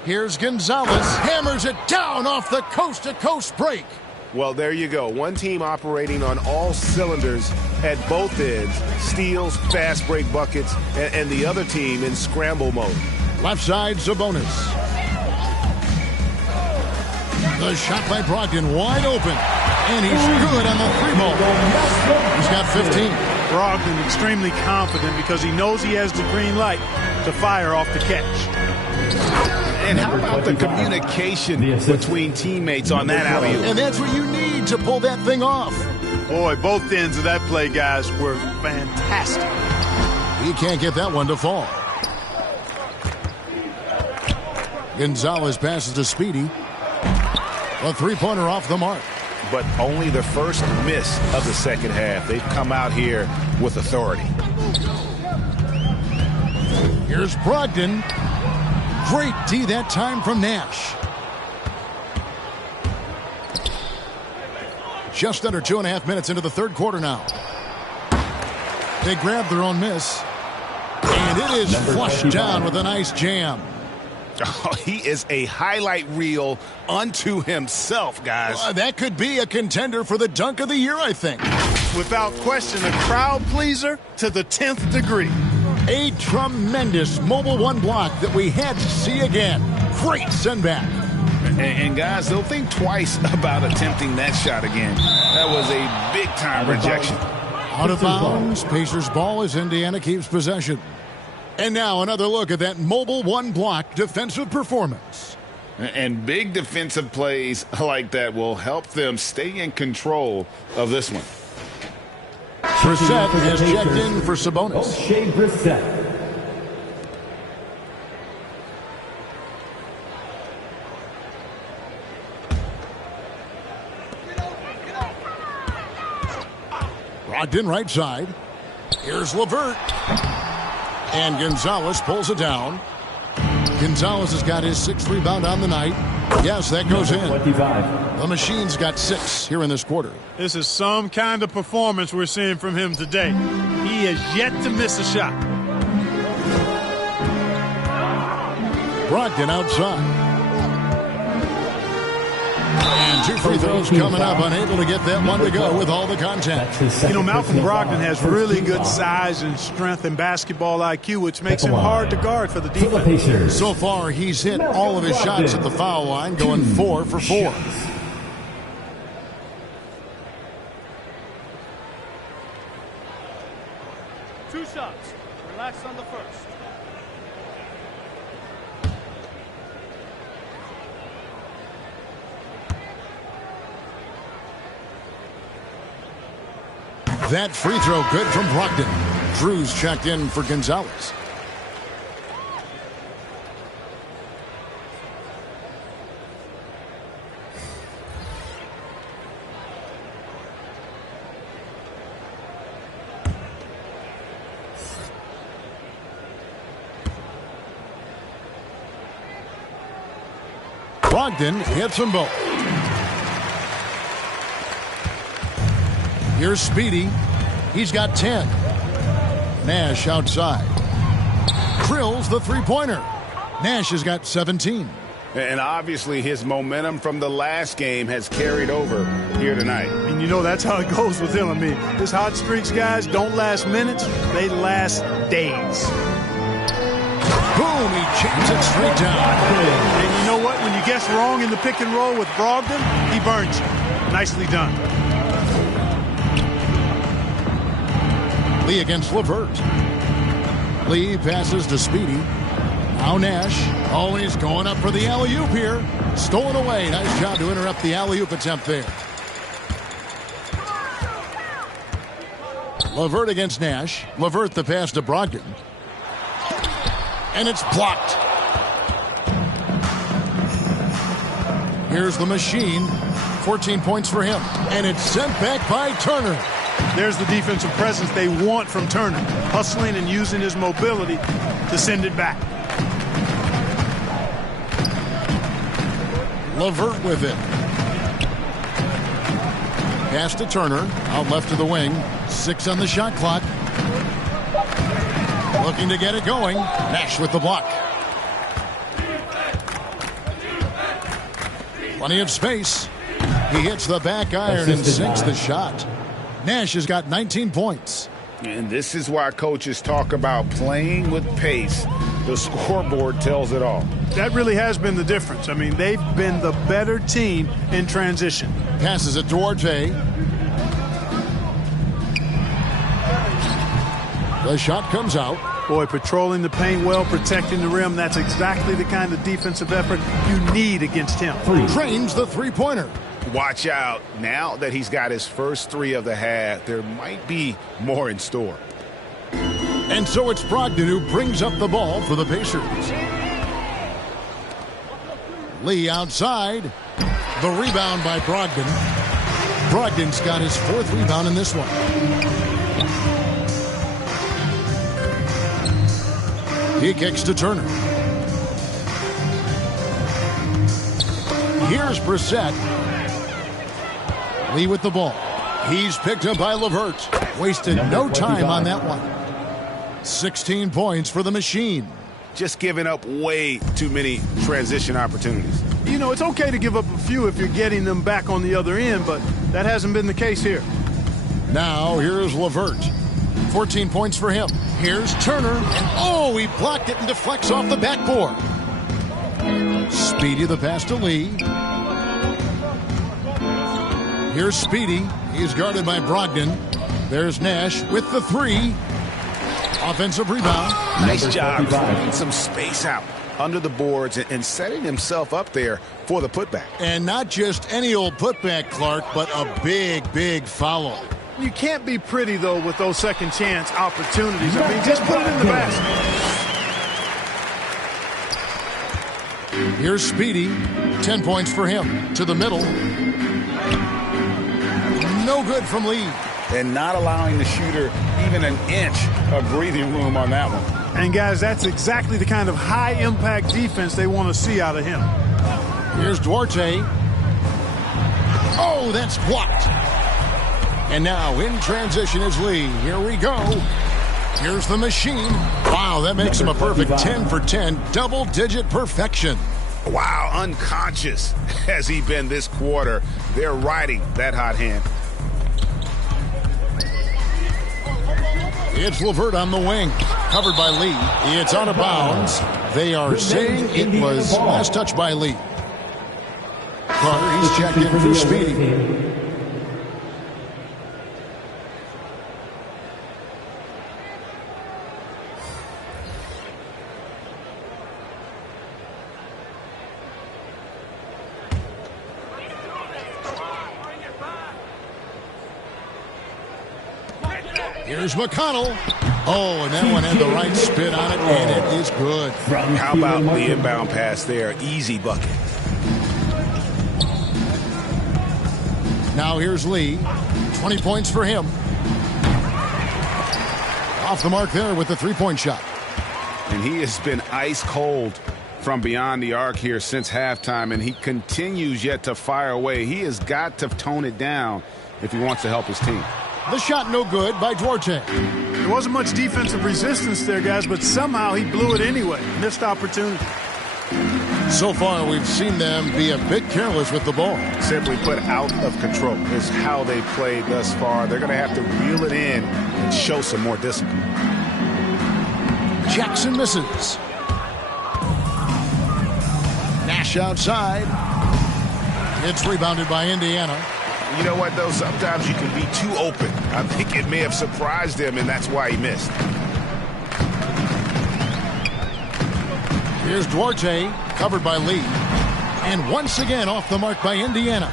Here's Gonzalez. Hammers it down off the coast-to-coast break. Well, there you go. One team operating on all cylinders at both ends. Steals, fast break buckets, and the other team in scramble mode. Left side, Sabonis. The shot by Brogdon wide open. And he's good on the three ball. He's got 15. Brogdon extremely confident because he knows he has the green light to fire off the catch. And how about the communication between teammates on that alley-oop? And that's what you need to pull that thing off. Boy, both ends of that play, guys, were fantastic. He can't get that one to fall. Gonzalez passes to Speedy. A three-pointer off the mark. But only the first miss of the second half. They've come out here with authority. Here's Brogdon. Great D that time from Nash. Just under 2.5 minutes into the third quarter now. They grab their own miss. And it is flushed down with a nice jam. Oh, he is a highlight reel unto himself, guys. That could be a contender for the dunk of the year, I think. Without question, a crowd pleaser to the 10th degree. A tremendous Mobile One block that we had to see again. Great send back. And guys, they'll think twice about attempting that shot again. That was a big-time rejection. Out of bounds, Pacers ball as Indiana keeps possession. And now another look at that Mobile One block defensive performance. And big defensive plays like that will help them stay in control of this one. Brissett has checked in for Sabonis. Shea Brissett. Brogdon right side. Here's LeVert. And Gonzalez pulls it down. Gonzalez has got his 6th rebound on the night. Yes, that goes in. 25. The Machine's got 6 here in this quarter. This is some kind of performance we're seeing from him today. He has yet to miss a shot. Brogdon outside. And 2 free throws coming up, unable to get that one to go with all the contact. You know, Malcolm Brogdon has really good size and strength and basketball IQ, which makes him hard to guard for the defense. So far, he's hit all of his shots at the foul line, going 4 for 4. Two shots. Relax on the first. That free throw good from Brogdon. Drews checked in for Gonzalez. Brogdon hits them both. Here's Speedy. He's got 10. Nash outside. Drills the three-pointer. Nash has got 17. And obviously his momentum from the last game has carried over here tonight. And you know that's how it goes with him. I mean, his hot streaks, guys, don't last minutes. They last days. Boom, he jams it straight down. And you know what? When you guess wrong in the pick and roll with Brogdon, he burns you. Nicely done. Lee against LeVert. Lee passes to Speedy. Now Nash. Always going up for the alley-oop here. Stolen away. Nice job to interrupt the alley-oop attempt there. LeVert against Nash. LeVert the pass to Brogdon. And it's blocked. Here's the machine. 14 points for him. And it's sent back by Turner. There's the defensive presence they want from Turner. Hustling and using his mobility to send it back. LeVert with it. Pass to Turner. Out left to the wing. 6 on the shot clock. Looking to get it going. Nash with the block. Plenty of space. He hits the back iron and sinks the shot. Nash has got 19 points. And this is why coaches talk about playing with pace. The scoreboard tells it all. That really has been the difference. I mean, they've been the better team in transition. Passes it to Duarte. The shot comes out. Boy, patrolling the paint well, protecting the rim. That's exactly the kind of defensive effort you need against him. Drains the three-pointer. Watch out. Now that he's got his first 3 of the half, there might be more in store. And so it's Brogdon who brings up the ball for the Pacers. Lee outside. The rebound by Brogdon. Brogdon's got his 4th rebound in this one. He kicks to Turner. Here's Brissett. Lee with the ball. He's picked up by LeVert. Wasted no time on that one. 16 points for the machine. Just giving up way too many transition opportunities. You know, it's okay to give up a few if you're getting them back on the other end, but that hasn't been the case here. Now, here's LeVert. 14 points for him. Here's Turner. And oh, he blocked it and deflects off the backboard. Speedy the pass to Lee. Here's Speedy. He's guarded by Brogdon. There's Nash with the 3. Offensive rebound. Nice job clearing some space out under the boards and setting himself up there for the putback. And not just any old putback, Clark, but a big, big foul. You can't be pretty, though, with those second chance opportunities. I mean, just put it in the basket. Here's Speedy. 10 points for him. To the middle. No good from Lee. And not allowing the shooter even an inch of breathing room on that one. And, guys, that's exactly the kind of high-impact defense they want to see out of him. Here's Duarte. Oh, that's blocked. And now in transition is Lee. Here we go. Here's the machine. Wow, that makes him a perfect 10 for 10. Double-digit perfection. Wow, unconscious has he been this quarter. They're riding that hot hand. It's LeVert on the wing, covered by Lee. It's out of bounds. They are saying it was last touch by Lee. Carter, he's checked in for Speedy. Here's McConnell. Oh, and that one had the right spin on it, and it is good. How about the inbound pass there? Easy bucket. Now here's Lee. 20 points for him. Off the mark there with the three-point shot. And he has been ice cold from beyond the arc here since halftime, and he continues yet to fire away. He has got to tone it down if he wants to help his team. The shot no good by Duarte. There wasn't much defensive resistance there, guys, but somehow he blew it anyway. Missed opportunity. So far, we've seen them be a bit careless with the ball. Simply put, out of control is how they played thus far. They're going to have to reel it in and show some more discipline. Jackson misses. Nash outside. It's rebounded by Indiana. You know what, though? Sometimes you can be too open. I think it may have surprised him, and that's why he missed. Here's Duarte, covered by Lee. And once again off the mark by Indiana.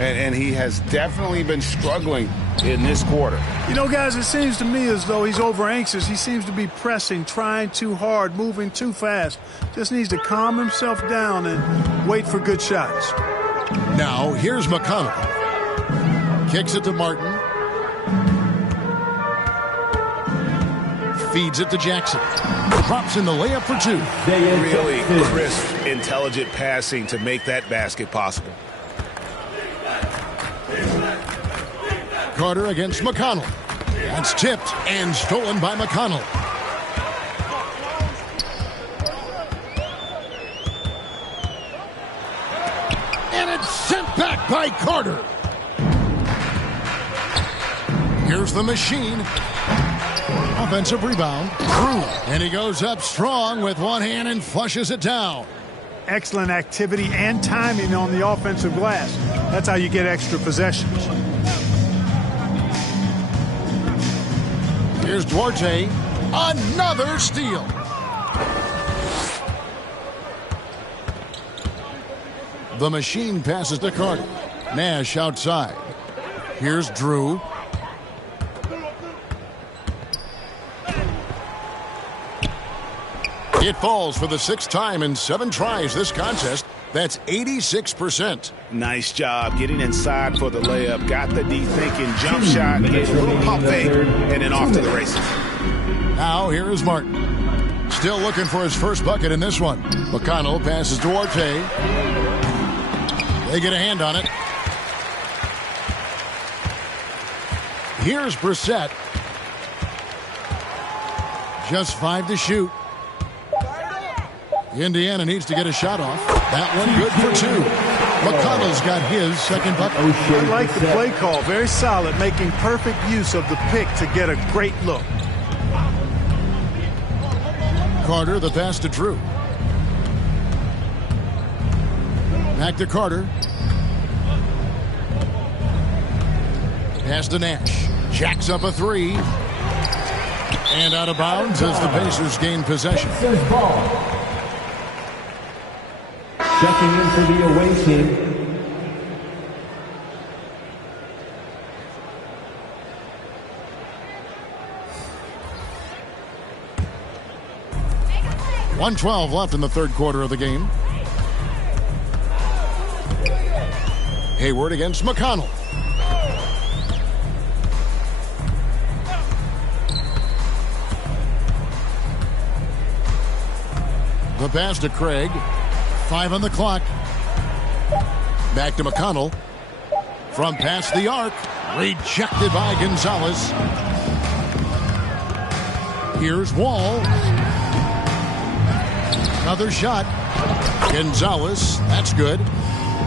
And he has definitely been struggling in this quarter. You know, guys, it seems to me as though he's over-anxious. He seems to be pressing, trying too hard, moving too fast. Just needs to calm himself down and wait for good shots. Now, here's McConnell. Kicks it to Martin. Feeds it to Jackson. Drops in the layup for two. Really crisp, intelligent passing to make that basket possible. Carter against McConnell. That's tipped and stolen by McConnell. And it's sent back by Carter. Here's the machine. Offensive rebound. Drew. And he goes up strong with one hand and flushes it down. Excellent activity and timing on the offensive glass. That's how you get extra possessions. Here's Duarte. Another steal. The machine passes to Carter. Nash outside. Here's Drew. It falls for the sixth time in 7 tries this contest. That's 86%. Nice job getting inside for the layup. Got the D thinking jump shot, gave a little pump fake, and then off to the races. Now here is Martin. Still looking for his first bucket in this one. McConnell passes to Duarte. They get a hand on it. Here's Brissett. Just 5 to shoot. Indiana needs to get a shot off. That one good for 2. McConnell's got his second bucket. I like the play call. Very solid, making perfect use of the pick to get a great look. Carter, the pass to Drew. Back to Carter. Pass to Nash. Jacks up a 3. And out of bounds as the Pacers gain possession. Checking in for the away team. .112 left in the third quarter of the game. Hayward against McConnell. The pass to Craig. 5 on the clock. Back to McConnell. From past the arc. Rejected by Gonzalez. Here's Wall. Another shot. Gonzalez, that's good.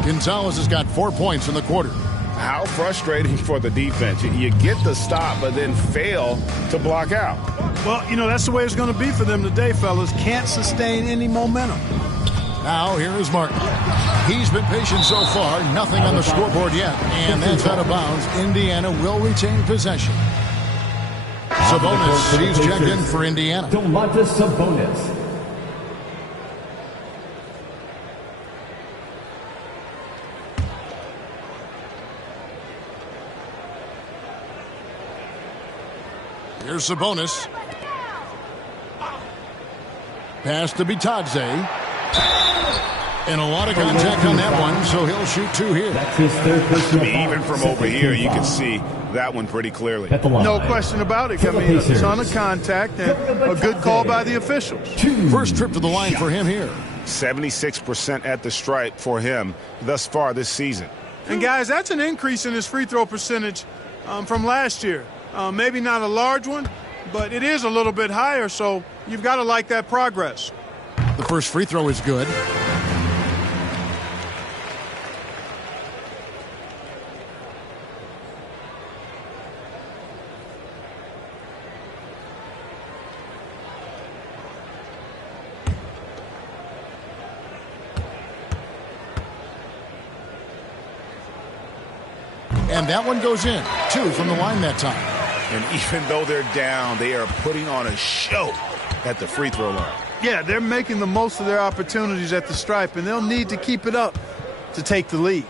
Gonzalez has got 4 points in the quarter. How frustrating for the defense. You get the stop, but then fail to block out. Well, you know, that's the way it's going to be for them today, fellas. Can't sustain any momentum. Now, here is Martin. He's been patient so far. Nothing on the scoreboard yet. And that's out of bounds. Indiana will retain possession. Sabonis, he's checked in for Indiana. Domantas Sabonis. Here's Sabonis. Pass to Bitadze. And a lot of contact on that one, so he'll shoot 2 here. That's his third personal foul. Even from over here, you can see that one pretty clearly. No question about it. I mean, a ton of contact and a good call by the officials. First trip to the line for him here. 76% at the stripe for him thus far this season. And, guys, that's an increase in his free throw percentage from last year. Maybe not a large one, but it is a little bit higher, so you've got to like that progress. The first free throw is good. And that one goes in. 2 from the line that time. And even though they're down, they are putting on a show at the free throw line. Yeah, they're making the most of their opportunities at the stripe, and they'll need to keep it up to take the lead.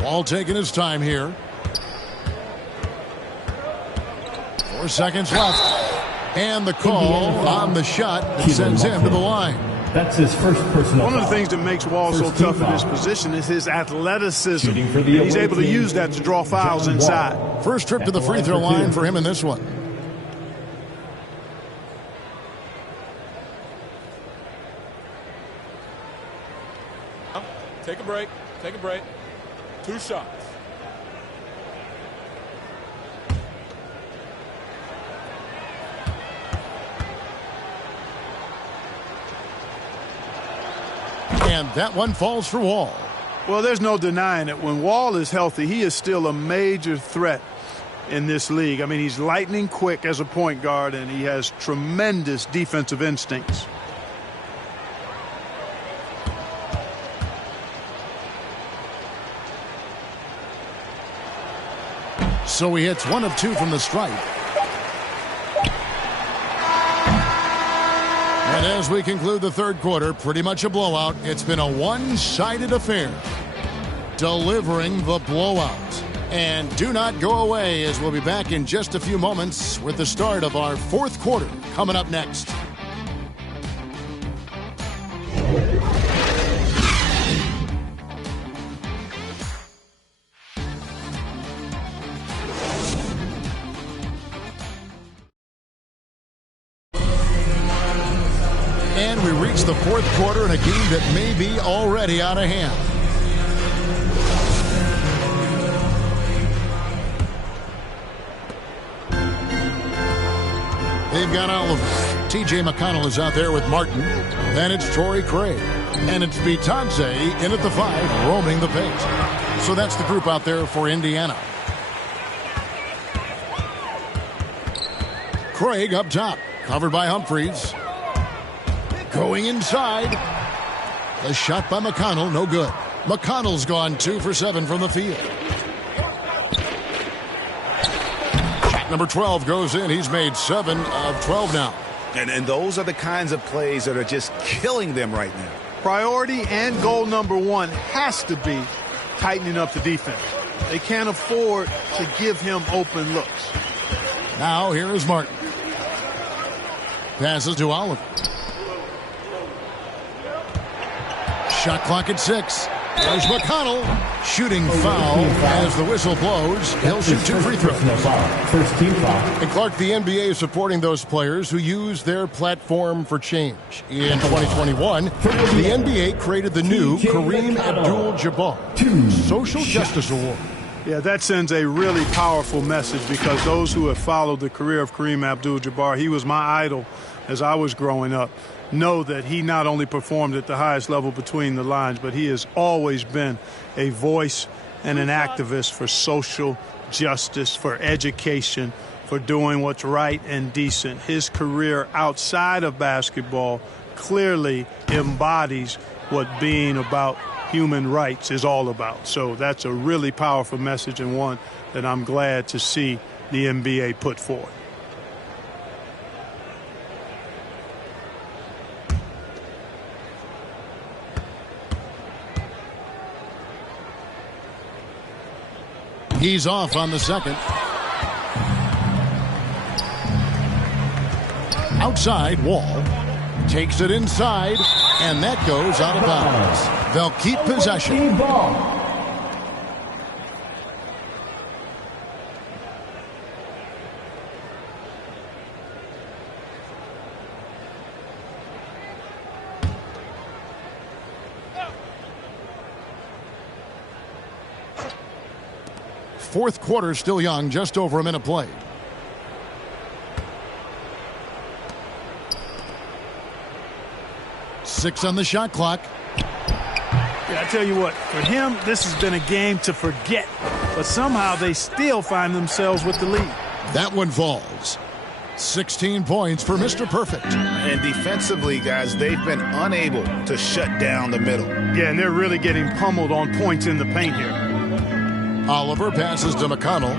Ball taking his time here. 4 seconds left. And the call on the shot that sends him to the line. That's his first personal One of the foul. things that makes Wall so tough in this position is his athleticism. He's able to use that to draw fouls inside. First trip to the free throw line for him in this one. Take a break. Take a break. 2 shots. And that one falls for Wall. Well, there's no denying it. When Wall is healthy, he is still a major threat in this league. I mean, he's lightning quick as a point guard, and he has tremendous defensive instincts. So he hits 1 of 2 from the stripe. And as we conclude the third quarter, pretty much a blowout. It's been a one-sided affair. Delivering the blowout. And do not go away, as we'll be back in just a few moments with the start of our fourth quarter coming up next. And we reach the fourth quarter in a game that may be already out of hand. They've got Oliver. T.J. McConnell is out there with Martin. Then it's Torrey Craig. And it's Bitadze in at the 5, roaming the paint. So that's the group out there for Indiana. Craig up top, covered by Humphries. Going inside. The shot by McConnell, no good. McConnell's gone 2 for 7 from the field. Shot number 12 goes in. He's made 7 of 12 now. And those are the kinds of plays that are just killing them right now. Priority and goal number 1 has to be tightening up the defense. They can't afford to give him open looks. Now here is Martin. Passes to Oliver. Shot clock at 6. There's McConnell. Shooting foul as the whistle blows. He'll shoot 2 free throws. First team foul. And Clark, the NBA is supporting those players who use their platform for change. In 2021, the NBA created the new Kareem Abdul-Jabbar Social Justice Award. Yeah, that sends a really powerful message because those who have followed the career of Kareem Abdul-Jabbar, he was my idol as I was growing up, know that he not only performed at the highest level between the lines, but he has always been a voice and an activist for social justice, for education, for doing what's right and decent. His career outside of basketball clearly embodies what being about human rights is all about. So that's a really powerful message, and one that I'm glad to see the NBA put forward. He's off on the second. Outside, Wall takes it inside, and that goes out of bounds. They'll keep possession. Fourth quarter still young, just over a minute played. Six on the shot clock. Yeah, I tell you what, for him, this has been a game to forget. But somehow they still find themselves with the lead. That one falls. 16 points for Mr. Perfect. And defensively, guys, they've been unable to shut down the middle. Yeah, and they're really getting pummeled on points in the paint here. Oliver passes to McConnell.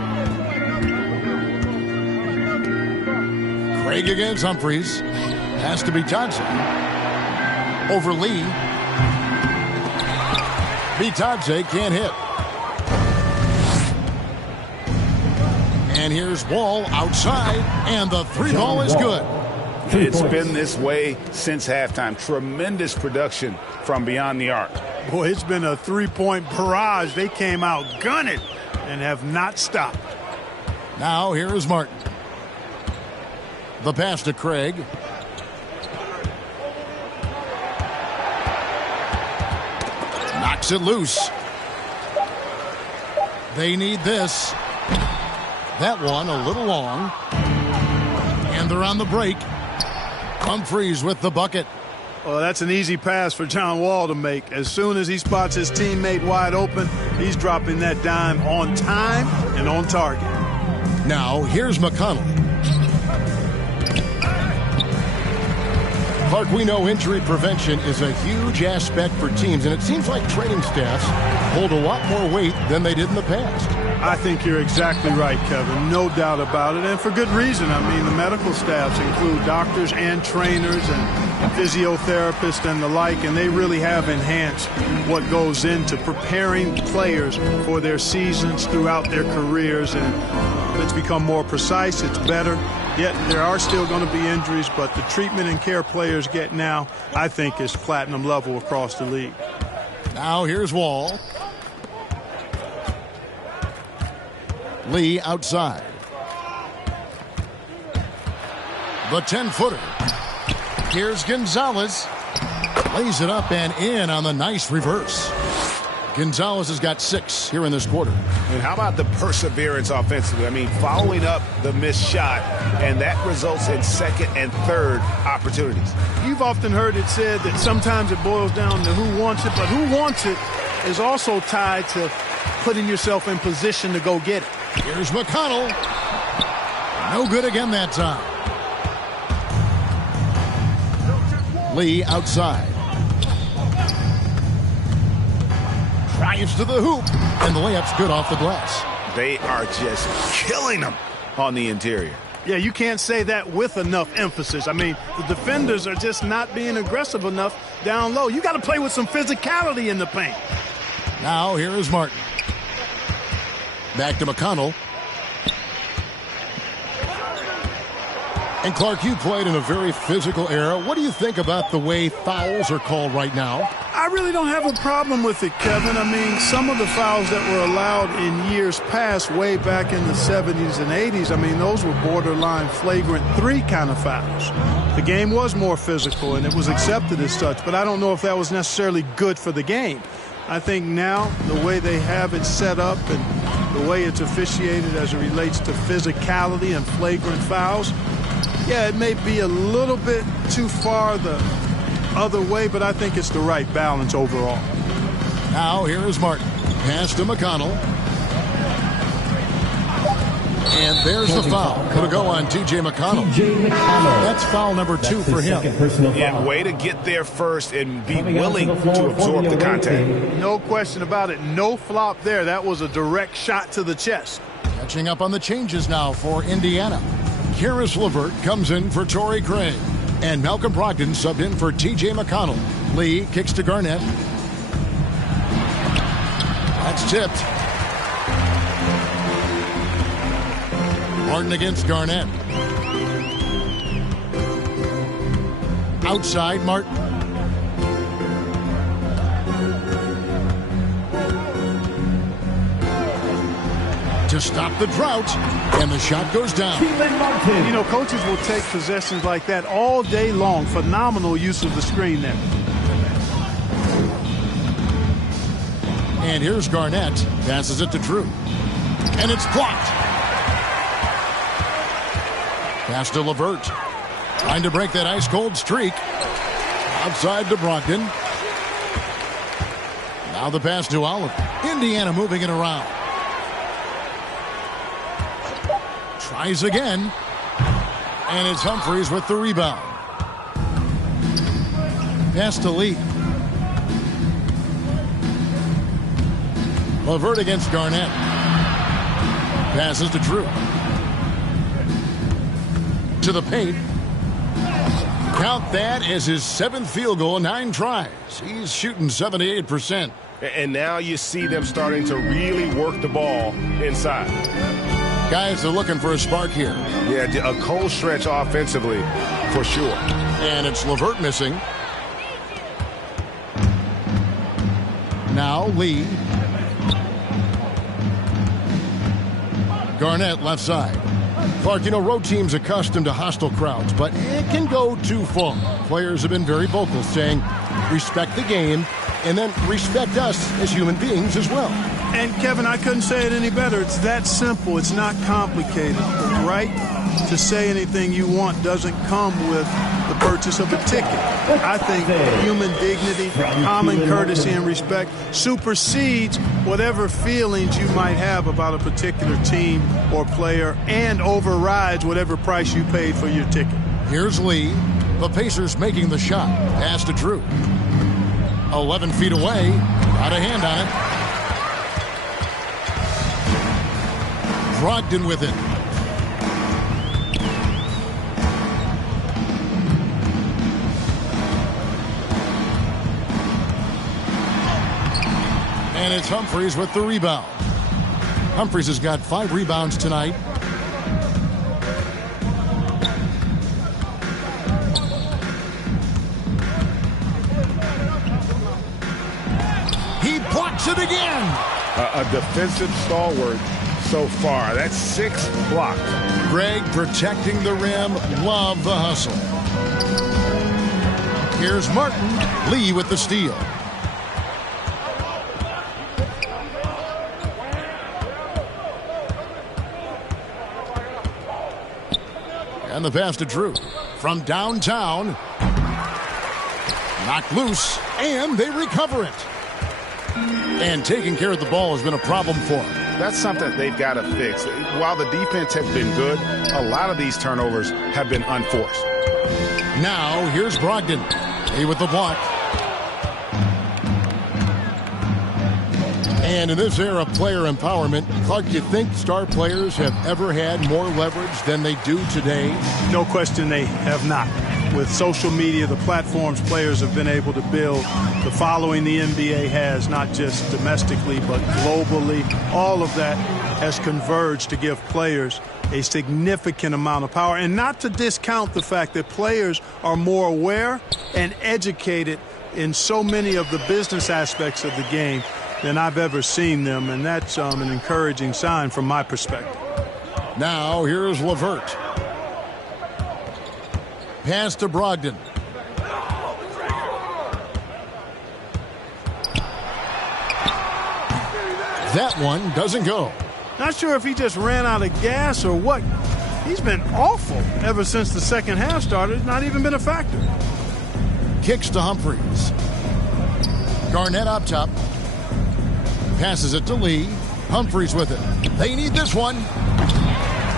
Craig against Humphries. Has to be Johnson. Over Lee. Bitadze can't hit. And here's Wall outside, and the three ball is good. It's been this way since halftime. Tremendous production from beyond the arc. Boy, it's been a three-point barrage. They came out gunning and have not stopped. Now here is Martin. The pass to Craig. Knocks it loose. They need this. That one a little long. And they're on the break. Humphries with the bucket. Well, that's an easy pass for John Wall to make. As soon as he spots his teammate wide open, he's dropping that dime on time and on target. Now, here's McConnell. Clark, we know injury prevention is a huge aspect for teams, and it seems like training staffs hold a lot more weight than they did in the past. I think you're exactly right, Kevin. No doubt about it, and for good reason. I mean, the medical staffs include doctors and trainers and physiotherapists and the like, and they really have enhanced what goes into preparing players for their seasons throughout their careers, and it's become more precise, it's better. Yet there are still going to be injuries, but the treatment and care players get now, I think, is platinum level across the league. Now here's Wall. Lee outside. The 10-footer. Here's Gonzalez. Lays it up and in on the nice reverse. Gonzalez has got 6 here in this quarter. And how about the perseverance offensively? I mean, following up the missed shot, and that results in second and third opportunities. You've often heard it said that sometimes it boils down to who wants it, but who wants it is also tied to putting yourself in position to go get it. Here's McConnell. No good again that time. Lee outside. Drives to the hoop, and the layup's good off the glass. They are just killing them on the interior. Yeah, you can't say that with enough emphasis. I mean, the defenders are just not being aggressive enough down low. You got to play with some physicality in the paint. Now here is Martin. Back to McConnell. And Clark, you played in a very physical era. What do you think about the way fouls are called right now? I really don't have a problem with it, Kevin. I mean, some of the fouls that were allowed in years past, way back in the 70s and 80s, I mean, those were borderline flagrant 3 kind of fouls. The game was more physical, and it was accepted as such, but I don't know if that was necessarily good for the game. I think now, the way they have it set up and the way it's officiated as it relates to physicality and flagrant fouls, Yeah, it may be a little bit too far the other way, but I think it's the right balance overall. Now here is Martin. Pass to McConnell. And there's the foul. Going to go on T.J. McConnell. That's foul number 2 for him. And way to get there first and be willing to absorb the contact. No question about it. No flop there. That was a direct shot to the chest. Catching up on the changes now for Indiana. Karis LeVert comes in for Torrey Craig. And Malcolm Brogdon subbed in for T.J. McConnell. Lee kicks to Garnett. That's tipped. Martin against Garnett. Outside Martin. To stop the drought, and the shot goes down. You know, coaches will take possessions like that all day long. Phenomenal use of the screen there. And here's Garnett. Passes it to Drew. And it's blocked. Pass to LeVert. Trying to break that ice-cold streak. Outside to Brogdon. Now the pass to Oliver. Indiana moving it around. Tries again. And it's Humphries with the rebound. Pass to Lee. LeVert against Garnett. Passes to Drew. To the paint. Count that as his 7th field goal, 9 tries. He's shooting 78%. And now you see them starting to really work the ball inside. Guys are looking for a spark here. Yeah, a cold stretch offensively for sure. And it's LeVert missing. Now Lee. Garnett left side. Clark, you know, road teams accustomed to hostile crowds, but it can go too far. Players have been very vocal, saying, respect the game, and then respect us as human beings as well. And, Kevin, I couldn't say it any better. It's that simple. It's not complicated. The right to say anything you want doesn't come with the purchase of a ticket. I think human dignity, common courtesy, and respect supersedes whatever feelings you might have about a particular team or player and overrides whatever price you paid for your ticket. Here's Lee. The Pacers making the shot. Pass to Drew. 11 feet away. Got a hand on it. Brogdon with it. And it's Humphries with the rebound. Humphries has got 5 rebounds tonight. He blocks it again. A defensive stalwart so far. That's 6 blocks. Greg protecting the rim. Love the hustle. Here's Martin. Lee with the steal. And the pass to Drew. From downtown. Knocked loose. And they recover it. And taking care of the ball has been a problem for them. That's something they've got to fix. While the defense has been good, a lot of these turnovers have been unforced. Now, here's Brogdon. He with the block. And in this era of player empowerment, Clark, do you think star players have ever had more leverage than they do today? No question they have not. With social media, the platforms players have been able to build, the following the NBA has, not just domestically, but globally, all of that has converged to give players a significant amount of power. And not to discount the fact that players are more aware and educated in so many of the business aspects of the game than I've ever seen them, and that's an encouraging sign from my perspective. Now, here's LeVert. Pass to Brogdon. That one doesn't go. Not sure if he just ran out of gas or what. He's been awful ever since the second half started. Not even been a factor. Kicks to Humphries. Garnett up top. Passes it to Lee. Humphries with it. They need this one.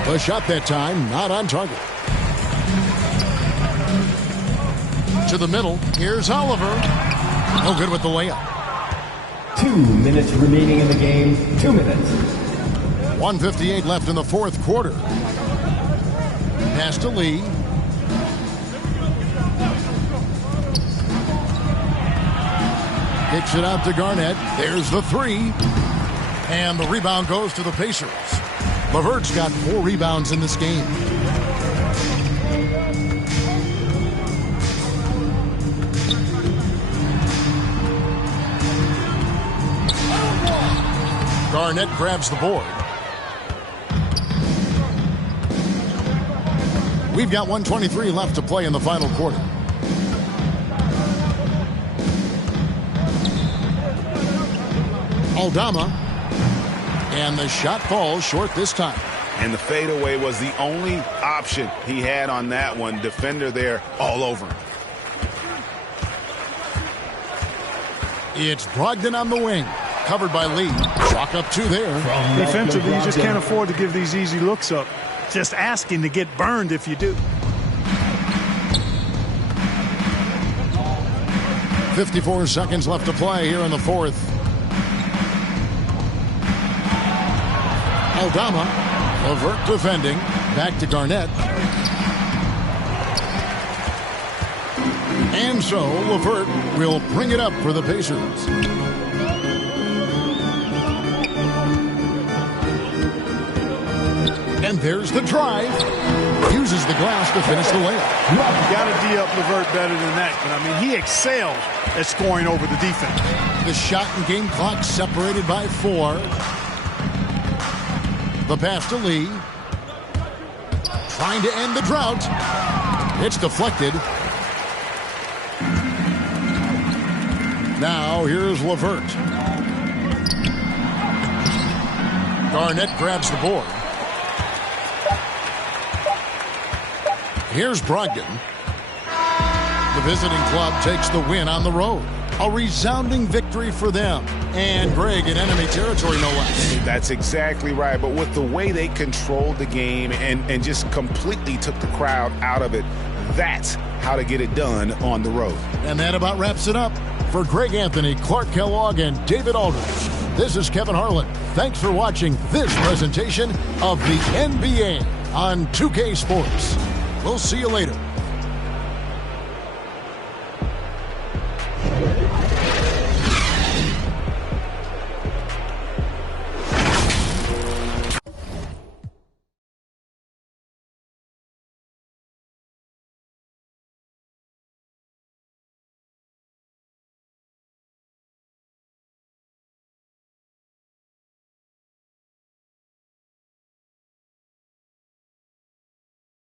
The shot that time, not on target. To the middle. Here's Oliver. No good with the layup. 2 minutes remaining in the game. 2 minutes. 1:58 left in the fourth quarter. Pass to Lee. Kicks it out to Garnett. There's the three. And the rebound goes to the Pacers. LeVert's got 4 rebounds in this game. Garnett grabs the board. We've got 1:23 left to play in the final quarter. Aldama. And the shot falls short this time. And the fadeaway was the only option he had on that one. Defender there all over him. It's Brogdon on the wing. Covered by Lee. Chalk up 2 there. Defensively, you just can't afford to give these easy looks up. Just asking to get burned if you do. 54 seconds left to play here in the fourth. Aldama. LeVert defending. Back to Garnett. And so LeVert will bring it up for the Pacers. And there's the drive. Uses the glass to finish the layup. You got to D up LeVert better than that. But, I mean, he excelled at scoring over the defense. The shot and game clock separated by 4. The pass to Lee. Trying to end the drought. It's deflected. Now here's LeVert. Garnett grabs the board. Here's Brogdon. The visiting club takes the win on the road. A resounding victory for them. And Greg in enemy territory, no less. That's exactly right. But with the way they controlled the game and just completely took the crowd out of it, that's how to get it done on the road. And that about wraps it up. For Greg Anthony, Clark Kellogg, and David Aldridge, this is Kevin Harlan. Thanks for watching this presentation of the NBA on 2K Sports. We'll see you later.